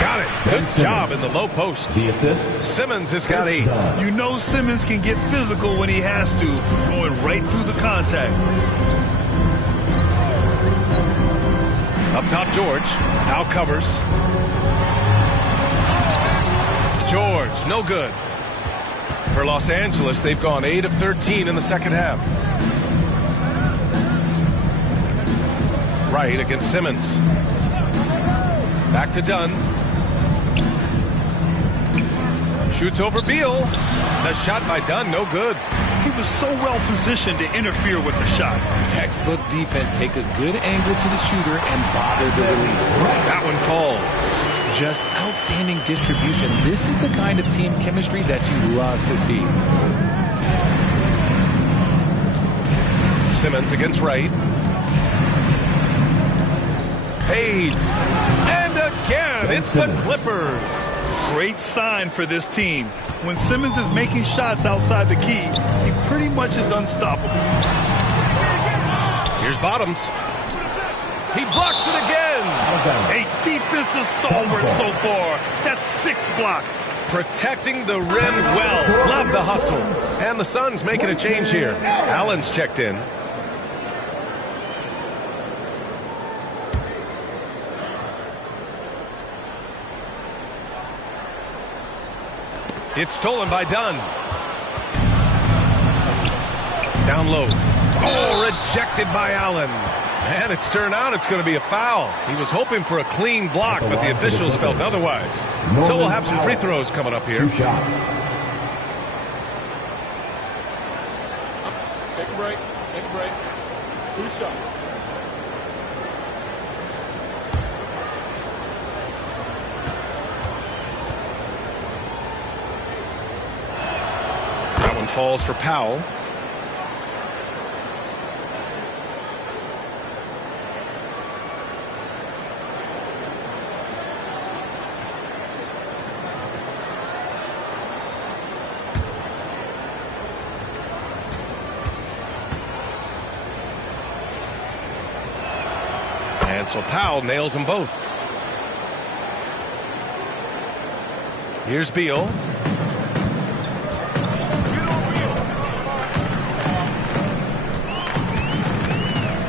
Got it. Good job in the low post. The assist. Simmons has got 8. You know Simmons can get physical when he has to, going right through the contact. Up top, George. Now covers. George, no good. For Los Angeles, they've gone 8 of 13 in the second half. Right against Simmons. Back to Dunn. Shoots over Beal. The shot by Dunn, no good. He was so well positioned to interfere with the shot. Textbook defense. Take a good angle to the shooter and bother the release. That one falls. Just outstanding distribution. This is the kind of team chemistry that you love to see. Simmons against Wright. Fades. And again, it's the Clippers. Great sign for this team. When Simmons is making shots outside the key, he pretty much is unstoppable. Here's Bottoms. He blocks it again. A defensive stalwart so far. That's 6 blocks. Protecting the rim well. Love the hustle. And the Suns making a change here. Allen's checked in. It's stolen by Dunn. Down low. Oh, rejected by Allen. And it's turned out it's going to be a foul. He was hoping for a clean block, but the officials felt otherwise. So we'll have some free throws coming up here. 2 shots. Take a break. Take a break. 2 shots. That one falls for Powell. And so Powell nails them both. Here's Beal.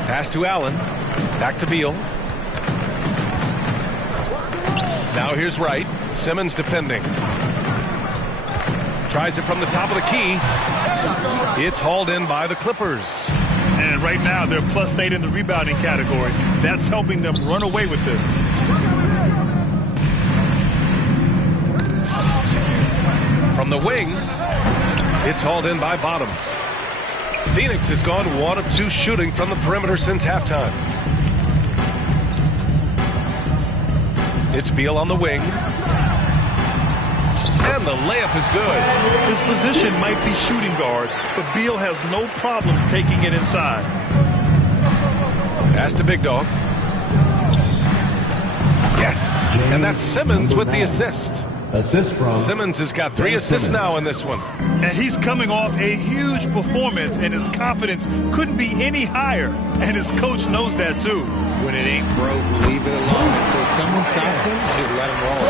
Pass to Allen. Back to Beal. Now here's Wright. Simmons defending. Tries it from the top of the key. It's hauled in by the Clippers. And right now they're +8 in the rebounding category. That's helping them run away with this. From the wing, it's hauled in by Bottoms. Phoenix has gone 1 of 2 shooting from the perimeter since halftime. It's Beal on the wing. And the layup is good. His position might be shooting guard, but Beal has no problems taking it inside. Pass to Big Dog. Yes. And that's Simmons with the assist. Assist from Simmons has got 3 assists now in this one. And he's coming off a huge performance, and his confidence couldn't be any higher. And his coach knows that too. When it ain't broke, leave it alone. Until someone stops him, just let him roll.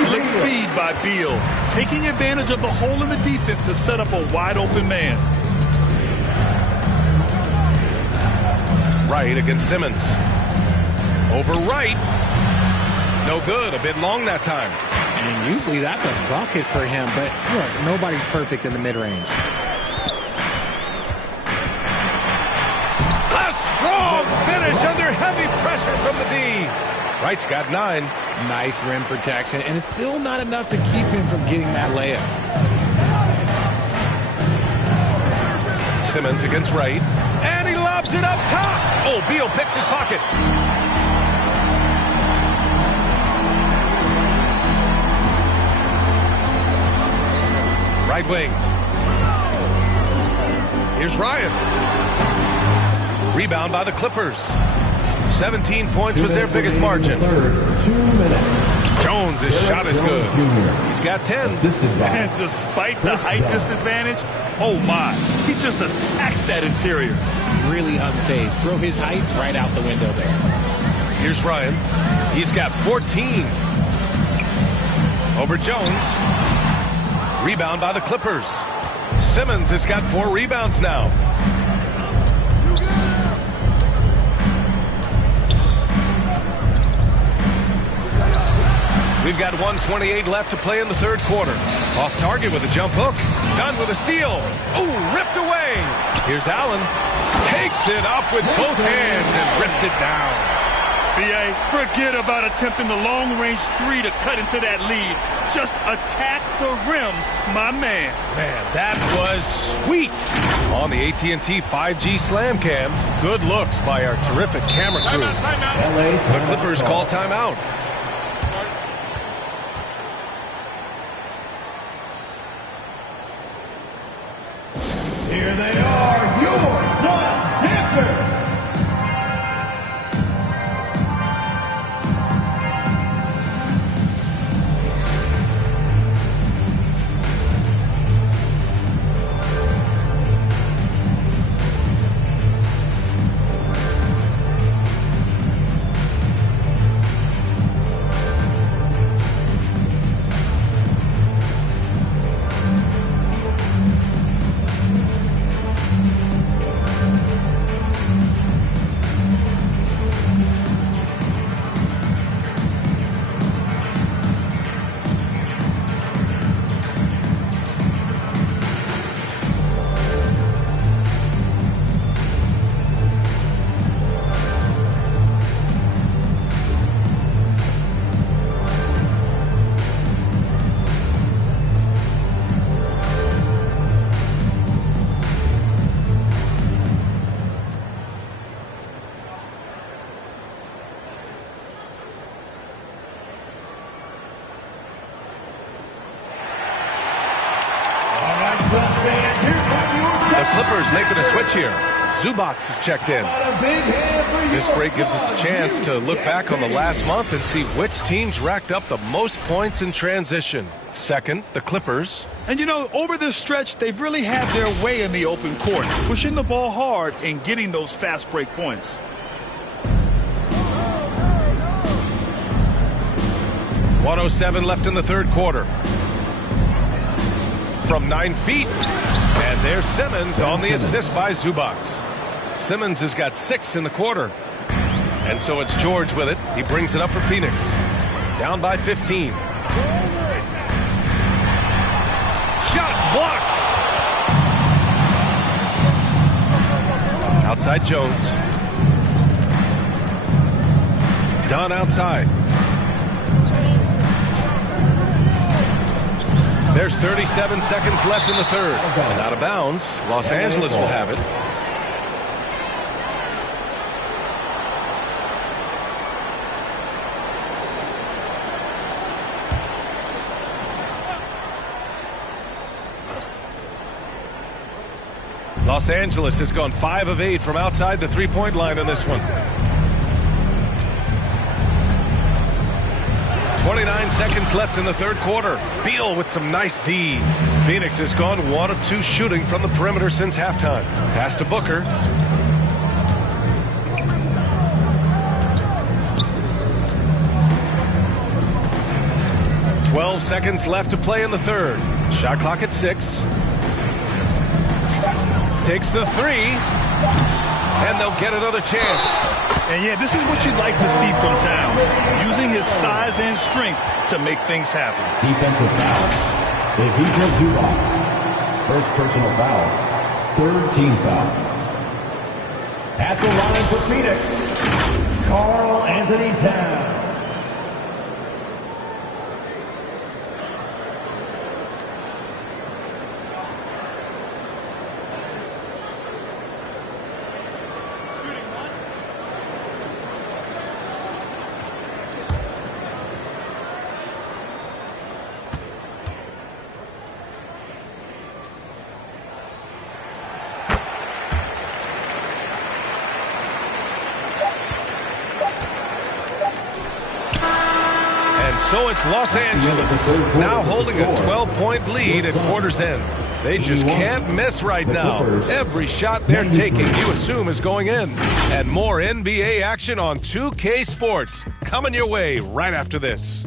Slick feed by Beal, taking advantage of the hole in the defense to set up a wide open man. Wright against Simmons. Over Wright. No good. A bit long that time. And usually that's a bucket for him, but look, nobody's perfect in the mid-range. A strong finish under heavy pressure from the D. Wright's got 9. Nice rim protection, and it's still not enough to keep him from getting that layup. Simmons against Wright. And he lobs it up top. Oh, Beal picks his pocket. Right wing. Here's Ryan. Rebound by the Clippers. 17 points was their biggest margin. 2 minutes. Jones' shot is good. He's got 10. And despite the height disadvantage, oh my, he just attacks that interior. Really unfazed. Throw his height right out the window there. Here's Ryan. He's got 14. Over Jones. Rebound by the Clippers. Simmons has got 4 rebounds now. We've got 1:28 left to play in the third quarter. Off target with a jump hook. Dunn with a steal. Ooh, ripped away. Here's Allen. Takes it up with both hands and rips it down. B.A., forget about attempting the long-range 3 to cut into that lead. Just attack the rim, my man. Man, that was sweet. On the AT&T 5G Slam Cam, good looks by our terrific camera crew. Timeout. The Clippers call timeout. Here they are, your Suns Dancers. Clippers making a switch here. Zubac is checked in. This break gives us a chance to look back on the last month and see which teams racked up the most points in transition. Second, the Clippers. And you know, over this stretch, they've really had their way in the open court, pushing the ball hard and getting those fast break points. .107 left in the third quarter. From 9 feet. And there's Simmons on the assist by Zubac. Simmons has got 6 in the quarter. And so it's George with it. He brings it up for Phoenix. Down by 15. Shots blocked. Outside Jones. Dunn outside. There's 37 seconds left in the third. And out of bounds. Los Angeles will have it. Los Angeles has gone 5 of 8 from outside the three-point line in this one. 29 seconds left in the third quarter. Beal with some nice D. Phoenix has gone 1 of 2 shooting from the perimeter since halftime. Pass to Booker. "12 seconds left to play in the third. Shot clock at 6. Takes the 3. And they'll get another chance. And yeah, this is what you'd like to see from Towns, using his size and strength to make things happen. Defensive foul. Ivica Zubac. First personal foul. Third team foul. At the line for Phoenix, Karl Anthony Towns. So it's Los Angeles now holding a 12-point lead at quarter's end. They just can't miss right now. Every shot they're taking, you assume, is going in. And more NBA action on 2K Sports coming your way right after this.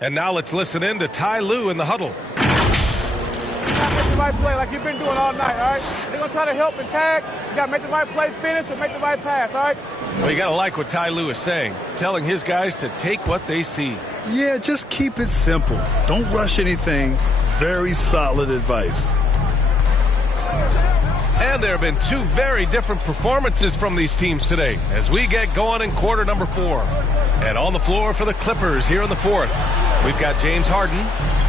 And now let's listen in to Ty Lue in the huddle. Make the right play like you've been doing all night, all right? They're going to try to help and tag. You got to make the right play, finish, and make the right pass, all right? Well, you got to like what Ty Lue is saying, telling his guys to take what they see. Yeah, just keep it simple. Don't rush anything. Very solid advice. And there have been 2 very different performances from these teams today as we get going in quarter number 4. And on the floor for the Clippers here in the 4th, we've got James Harden.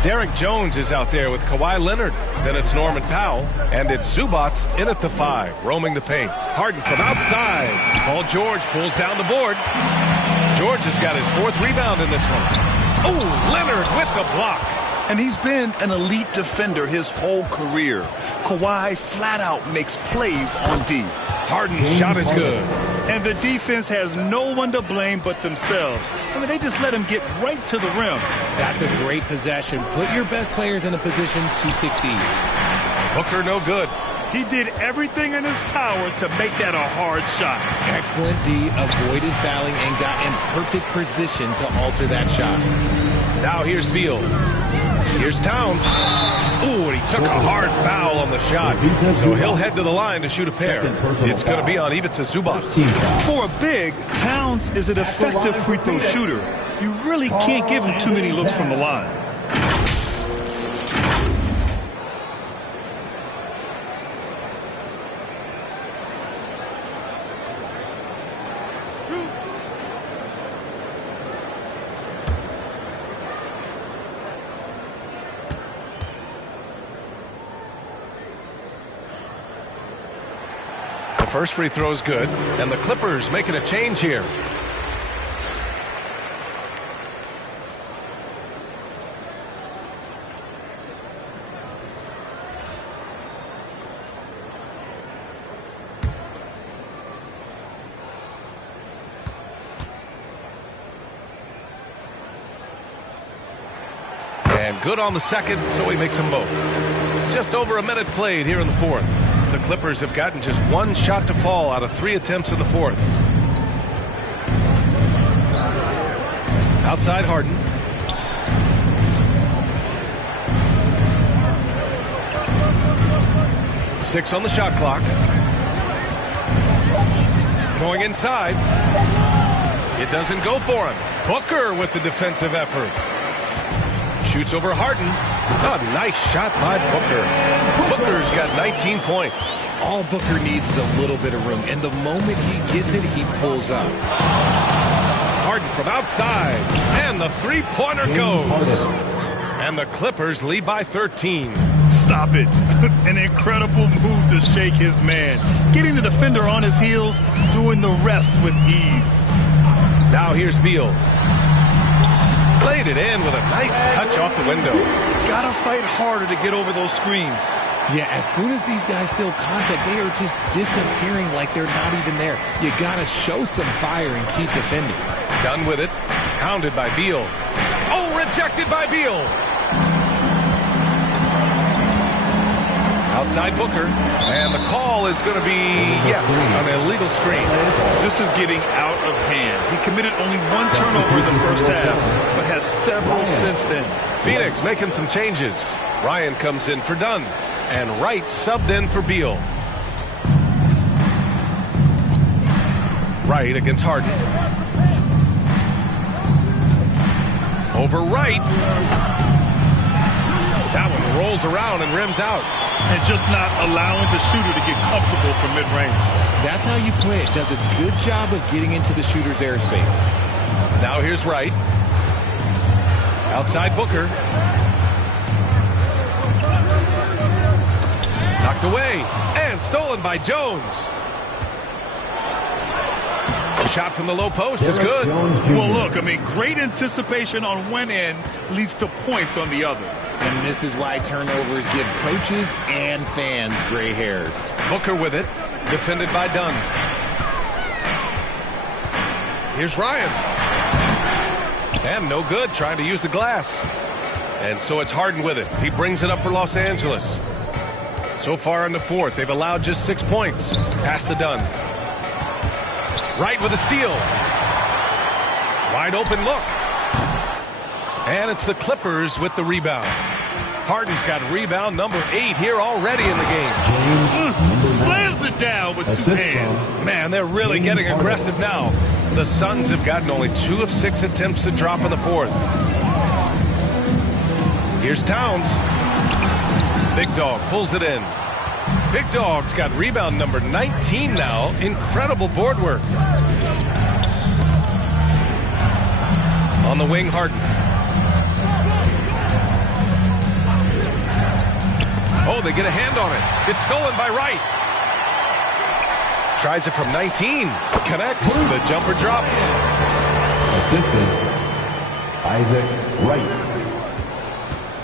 Derek Jones is out there with Kawhi Leonard. Then it's Norman Powell. And it's Zubac in at the 5, roaming the paint. Harden from outside. Paul George pulls down the board. George has got his 4th rebound in this one. Oh, Leonard with the block. And he's been an elite defender his whole career. Kawhi flat out makes plays on D. Harden's shot is good. And the defense has no one to blame but themselves. I mean, they just let him get right to the rim. That's a great possession. Put your best players in a position to succeed. Booker no good. He did everything in his power to make that a hard shot. Excellent D, avoided fouling and got in perfect position to alter that shot. Now here's Beal. Here's Towns. Ooh, and he took a hard foul on the shot. So he'll head to the line to shoot a pair. It's going to be on Ivica Zubac. For a big, Towns is an effective free throw shooter. You really can't give him too many looks from the line. The first free throw is good, and the Clippers making a change here. And good on the second, so he makes them both. Just over a minute played here in the fourth. The Clippers have gotten just one shot to fall out of 3 attempts in the fourth. Outside Harden. Six on the shot clock. Going inside. It doesn't go for him. Booker with the defensive effort. Shoots over Harden. A nice shot by Booker. Booker's got 19 points. All Booker needs is a little bit of room, and the moment he gets it, he pulls up. Harden from outside, and the three-pointer goes. And the Clippers lead by 13. Stop it. An incredible move to shake his man. Getting the defender on his heels, doing the rest with ease. Now here's Beal. Played it in with a nice touch off the window. Gotta fight harder to get over those screens. Yeah, as soon as these guys feel contact, they are just disappearing like they're not even there. You gotta show some fire and keep defending. Done with it. Pounded by Beal. Oh, rejected by Beal. Outside Booker. And the call is going to be, yes, an illegal screen. This is getting out of hand. He committed only one turnover in the first half, but has several since then. Phoenix making some changes. Ryan comes in for Dunn. And Wright subbed in for Beal. Wright against Harden. Over Wright. That one rolls around and rims out. And just not allowing the shooter to get comfortable from mid-range. That's how you play it. Does a good job of getting into the shooter's airspace. Now here's Wright. Outside Booker. Knocked away and stolen by Jones. The shot from the low post is good. Well, look, I mean, great anticipation on one end leads to points on the other. And this is why turnovers give coaches and fans gray hairs. Booker with it, defended by Dunn. Here's Ryan. And no good, trying to use the glass. And so it's Harden with it. He brings it up for Los Angeles. So far in the fourth, they've allowed just 6 points. Pass to Dunn. Wright with a steal. Wide open look. And it's the Clippers with the rebound. Harden's got rebound number 8 here already in the game. Slams it down with 2 hands. Man, they're really getting aggressive now. The Suns have gotten only 2 of 6 attempts to drop in the fourth. Here's Towns. Big Dog pulls it in. Big Dog's got rebound number 19 now. Incredible board work. On the wing, Harden. Oh, they get a hand on it. It's stolen by Wright. Tries it from 19. Connects. The jumper drops. Assistant, Isaac Wright.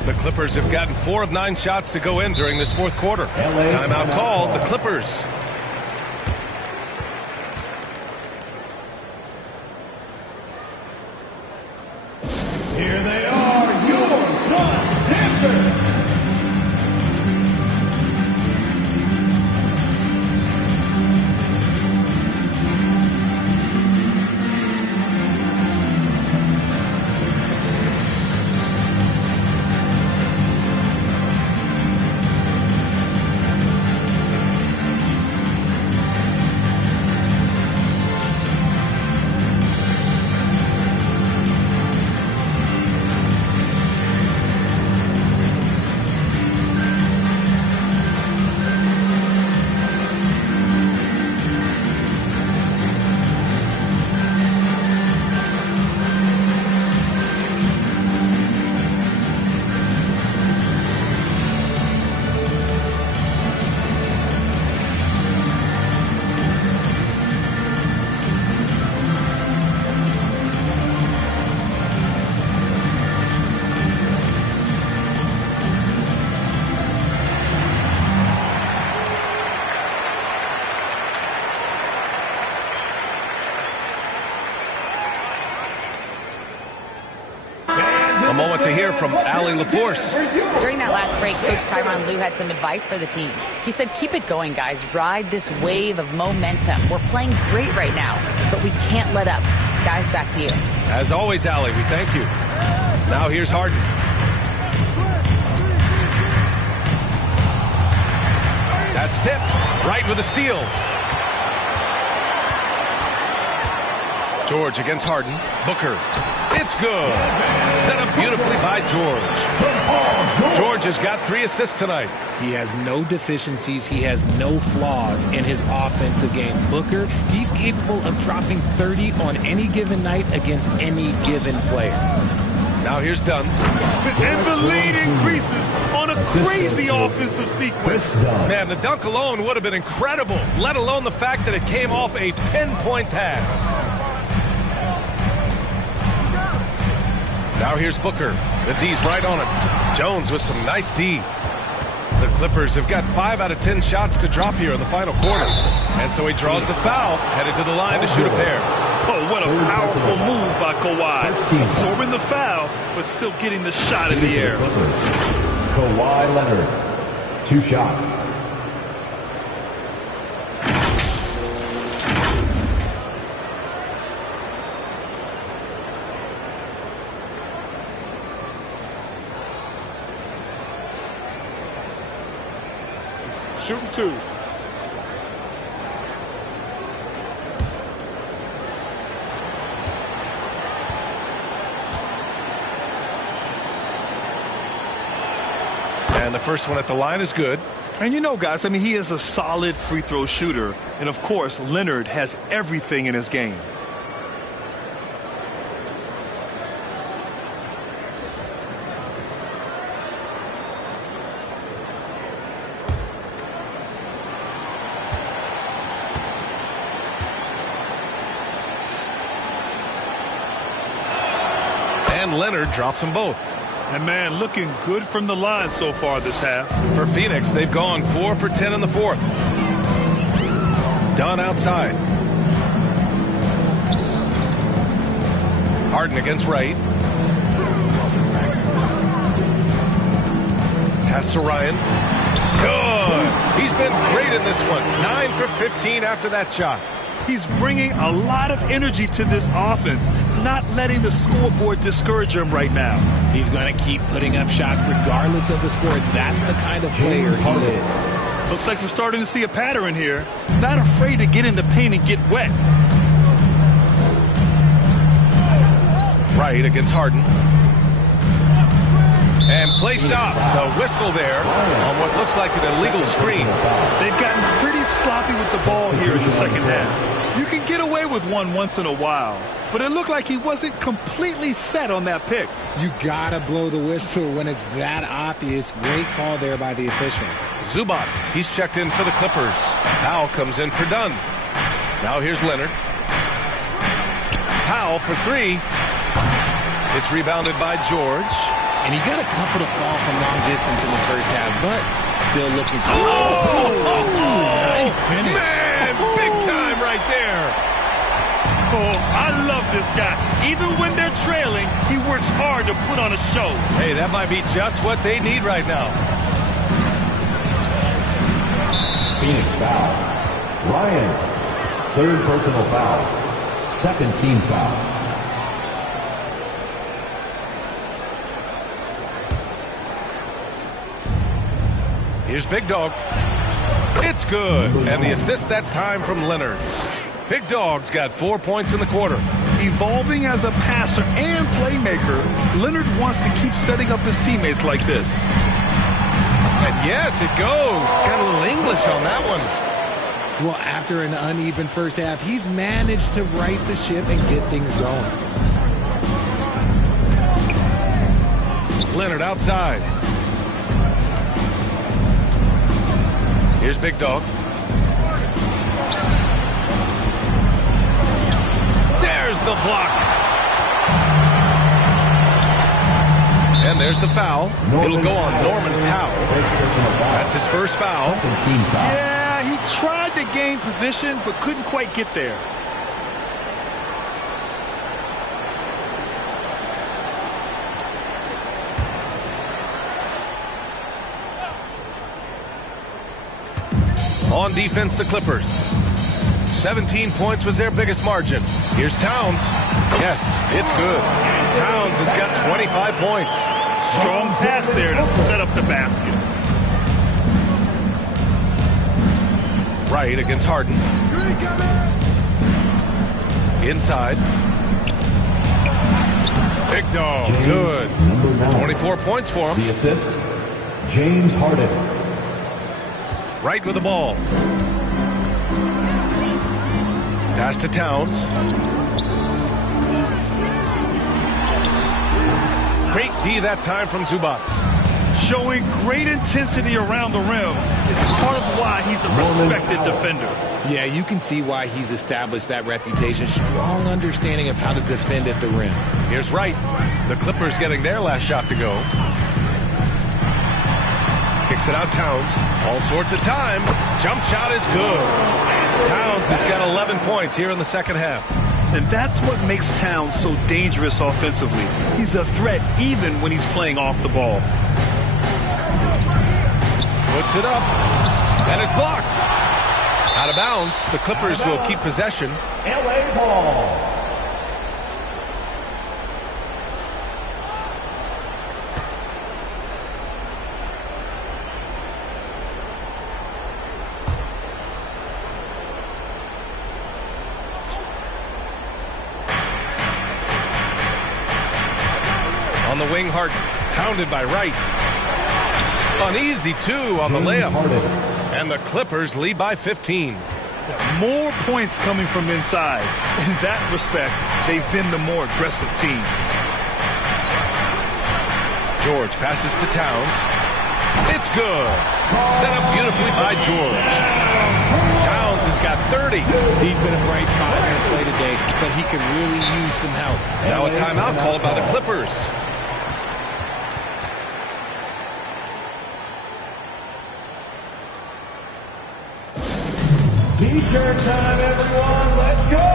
The Clippers have gotten 4 of 9 shots to go in during this fourth quarter. Timeout called. The Clippers. Here they are, your Suns Panthers. moment to hear from Allie LaForce. During that last break, Coach Tyronn Lue had some advice for the team. He said, keep it going, guys. Ride this wave of momentum. We're playing great right now, but we can't let up. Guys, back to you. As always, Allie, we thank you. Now here's Harden. That's tipped. Right with a steal. George against Harden. Booker. It's good. Set up beautifully by George. George has got 3 assists tonight. He has no deficiencies. He has no flaws in his offensive game. Booker, he's capable of dropping 30 on any given night against any given player. Now here's Dunn. And the lead increases on a crazy offensive sequence. Man, the dunk alone would have been incredible, let alone the fact that it came off a pinpoint pass. Now here's Booker. The D's right on it. Jones with some nice D. The Clippers have got 5 out of 10 shots to drop here in the final quarter. And so he draws the foul, headed to the line to shoot a pair. Oh, what a powerful move by Kawhi. Absorbing the foul, but still getting the shot in the air. Kawhi Leonard, 2 shots. Shooting 2. And the first one at the line is good. And you know, guys, I mean, he is a solid free throw shooter. And, of course, Leonard has everything in his game. And Leonard drops them both. And, man, looking good from the line so far this half. For Phoenix, they've gone 4 for 10 in the fourth. Dunn outside. Harden against Wright. Pass to Ryan. Good. He's been great in this one. 9 for 15 after that shot. He's bringing a lot of energy to this offense, not letting the scoreboard discourage him right now. He's going to keep putting up shots regardless of the score. That's the kind of player he is. Looks like we're starting to see a pattern here. Not afraid to get in the paint and get wet. Right against Harden. And play stops. A whistle there on what looks like an illegal screen. They've gotten pretty sloppy with the ball here in the second half. You can get away with one once in a while, but it looked like he wasn't completely set on that pick. You gotta blow the whistle when it's that obvious. Great call there by the official. Zubac, he's checked in for the Clippers. Powell comes in for Dunn. Now here's Leonard. Powell for 3. It's rebounded by George. And he got a couple to fall from long distance in the first half, but still looking for... Nice finish. Man, big time right there. Oh, I love this guy. Even when they're trailing, he works hard to put on a show. Hey, that might be just what they need right now. Phoenix foul. Ryan, 3rd personal foul. 2nd team foul. Here's Big Dog. It's good. And the assist that time from Leonard. Big Dog's got 4 points in the quarter. Evolving as a passer and playmaker, Leonard wants to keep setting up his teammates like this. And yes, it goes. Got a little English on that one. Well, after an uneven first half, he's managed to right the ship and get things going. Leonard outside. Here's Big Dog. There's the block. And there's the foul. It'll go on Norman Powell. That's his first foul. Yeah, he tried to gain position, but couldn't quite get there. On defense, the Clippers. 17 points was their biggest margin. Here's Towns. Yes, it's good. Towns has got 25 points. Strong pass there to set up the basket. Wright against Harden. Inside. Big dog. James, Good. number 9. 24 points for him. The assist, James Harden. Wright with the ball. Pass to Towns. Great D that time from Zubac. Showing great intensity around the rim is part of why he's a respected defender. Yeah, you can see why he's established that reputation. Strong understanding of how to defend at the rim. Here's Wright. The Clippers getting their last shot to go. Kicks it out Towns. All sorts of time. Jump shot is good. Towns has got 11 points here in the second half. And that's what makes Towns so dangerous offensively. He's a threat even when he's playing off the ball. Puts it up. And it's blocked. Out of bounds. The Clippers will keep possession. LA ball. On the wing, Harden. Pounded by Wright. Uneasy, too, on the layup. And the Clippers lead by 15. More points coming from inside. In that respect, they've been the more aggressive team. George passes to Towns. It's good. Set up beautifully by George. Towns has got 30. He's been a bright spot in their play today, but he could really use some help. Now a timeout called by the Clippers. T-shirt time, everyone. Let's go.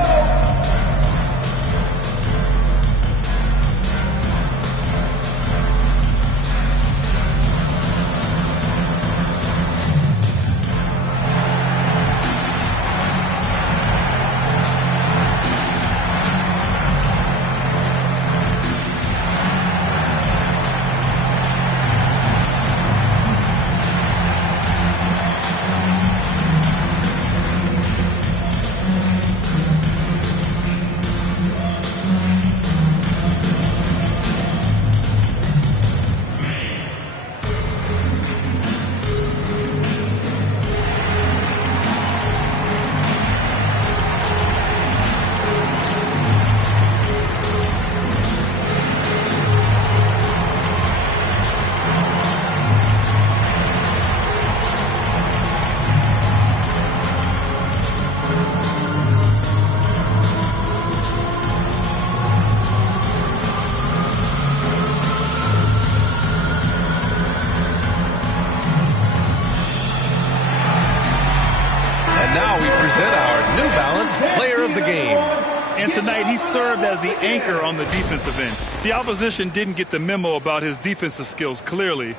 And tonight he served as the anchor on the defensive end. The opposition didn't get the memo about his defensive skills clearly,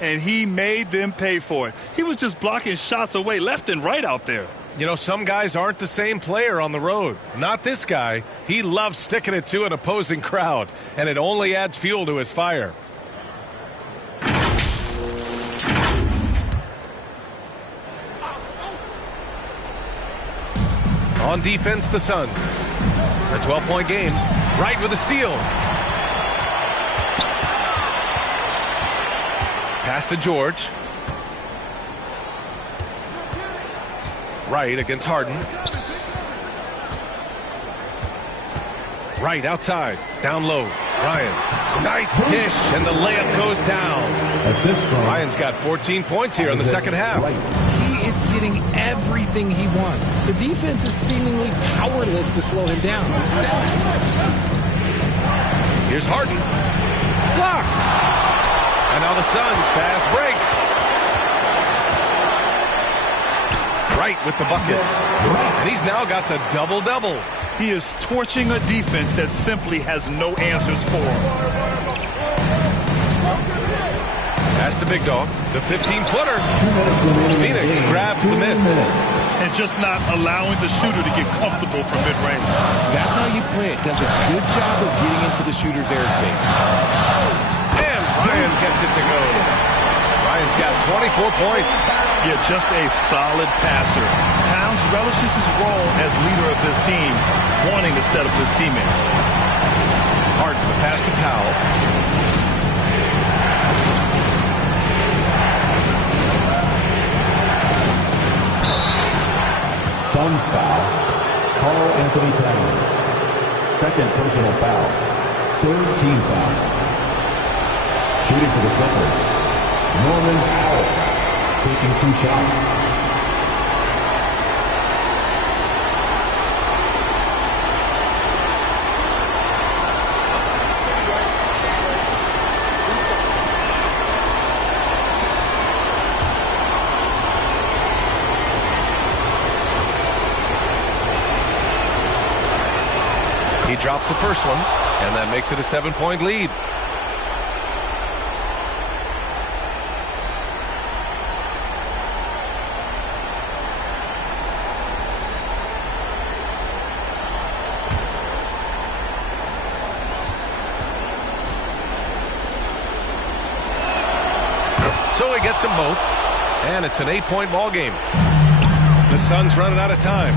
and he made them pay for it. He was just blocking shots away left and right out there. You know, some guys aren't the same player on the road. Not this guy. He loves sticking it to an opposing crowd, and it only adds fuel to his fire. On defense, the Suns. A 12-point game. Wright with a steal. Pass to George. Wright against Harden. Wright outside. Down low. Ryan. Nice dish, and the layup goes down. Ryan's got 14 points here in the second half. He is getting everything he wants. The defense is seemingly powerless to slow him down. Here's Harden. Blocked. And now the Suns fast break. Wright with the bucket. And he's now got the double-double. He is torching a defense that simply has no answers for him. Pass to Big Dog. The 15-footer. Phoenix grabs the miss. And just not allowing the shooter to get comfortable from mid-range. That's how you play it. Does a good job of getting into the shooter's airspace. And Ryan gets it to go. Ryan's got 24 points. Yeah, just a solid passer. Towns relishes his role as leader of this team, wanting to set up his teammates. Harden, the pass to Powell. Suns foul. Karl Anthony Towns. Second personal foul. Third team foul. Shooting for the Clippers, Norman Powell, taking 2 shots. He drops the first one, and that makes it a 7-point lead. So he gets them both, and it's an 8-point ball game. The Suns running out of time.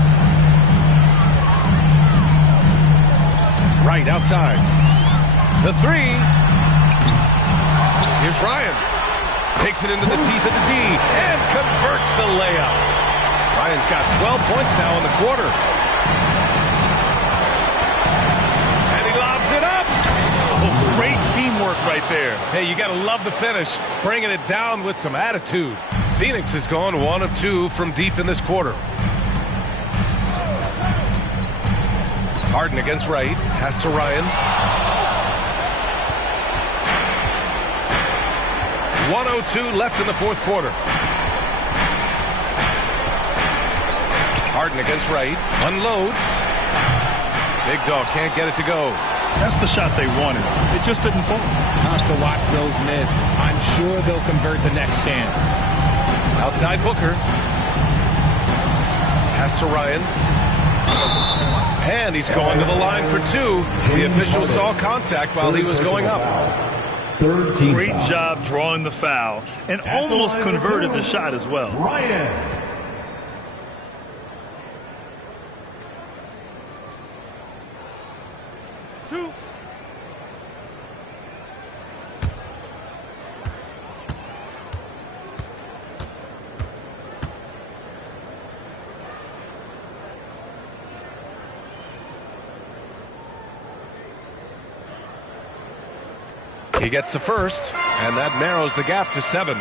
Right outside. The 3. Here's Ryan. Takes it into the teeth of the D and converts the layup. Ryan's got 12 points now in the quarter. And he lobs it up. Oh, great teamwork right there. Hey, you got to love the finish. Bringing it down with some attitude. Phoenix has gone 1 of 2 from deep in this quarter. Harden against Wright. Pass to Ryan. 1:02 left in the fourth quarter. Harden against Wright. Unloads. Big Dog can't get it to go. That's the shot they wanted. It just didn't fall. Tough to watch those miss. I'm sure they'll convert the next chance. Outside Booker. Pass to Ryan. And he's going to the line for 2. The official saw contact while he was going up. Great job drawing the foul and almost converted the shot as well. Ryan. He gets the first, and that narrows the gap to 7.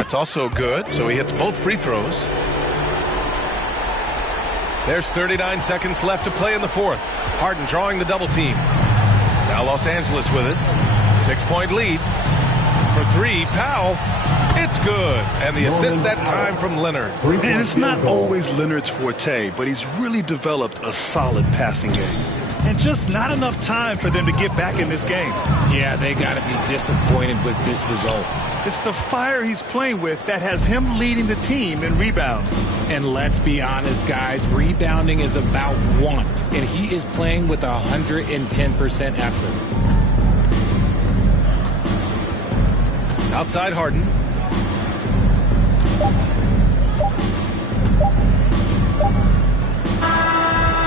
It's also good, so he hits both free throws. There's 39 seconds left to play in the fourth. Harden drawing the double team. Now Los Angeles with it. 6-point lead. For 3, Powell. It's good. And the assist that time from Leonard. And it's not always Leonard's forte, but he's really developed a solid passing game. And just not enough time for them to get back in this game. Yeah, they got to be disappointed with this result. It's the fire he's playing with that has him leading the team in rebounds. And let's be honest, guys, rebounding is about want, and he is playing with 110% effort. Outside Harden.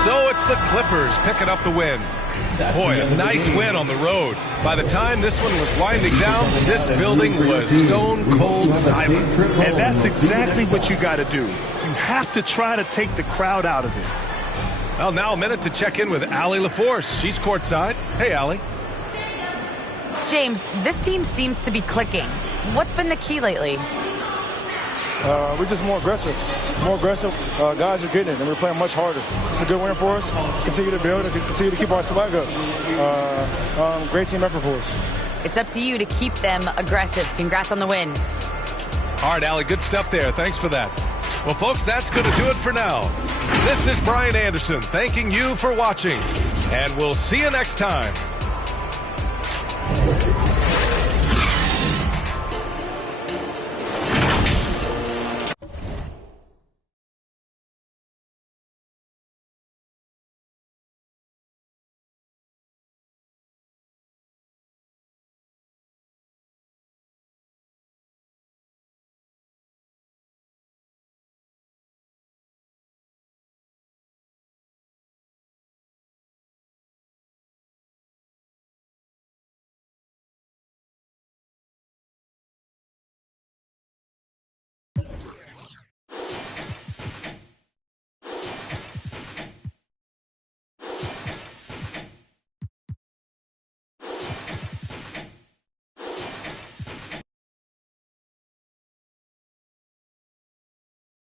So it's the Clippers picking up the win. Boy, a nice win on the road. By the time this one was winding down, this building was stone cold silent. And that's exactly what you got to do. You have to try to take the crowd out of it. Well, now a minute to check in with Allie LaForce. She's courtside. Hey, Allie. James, this team seems to be clicking. What's been the key lately? We're just more aggressive. Guys are getting it, and we're playing much harder. It's a good win for us. Continue to build and continue to keep our swag up. Great team effort for us. It's up to you to keep them aggressive. Congrats on the win. All right, Allie, good stuff there. Thanks for that. Well, folks, that's going to do it for now. This is Brian Anderson thanking you for watching, and we'll see you next time.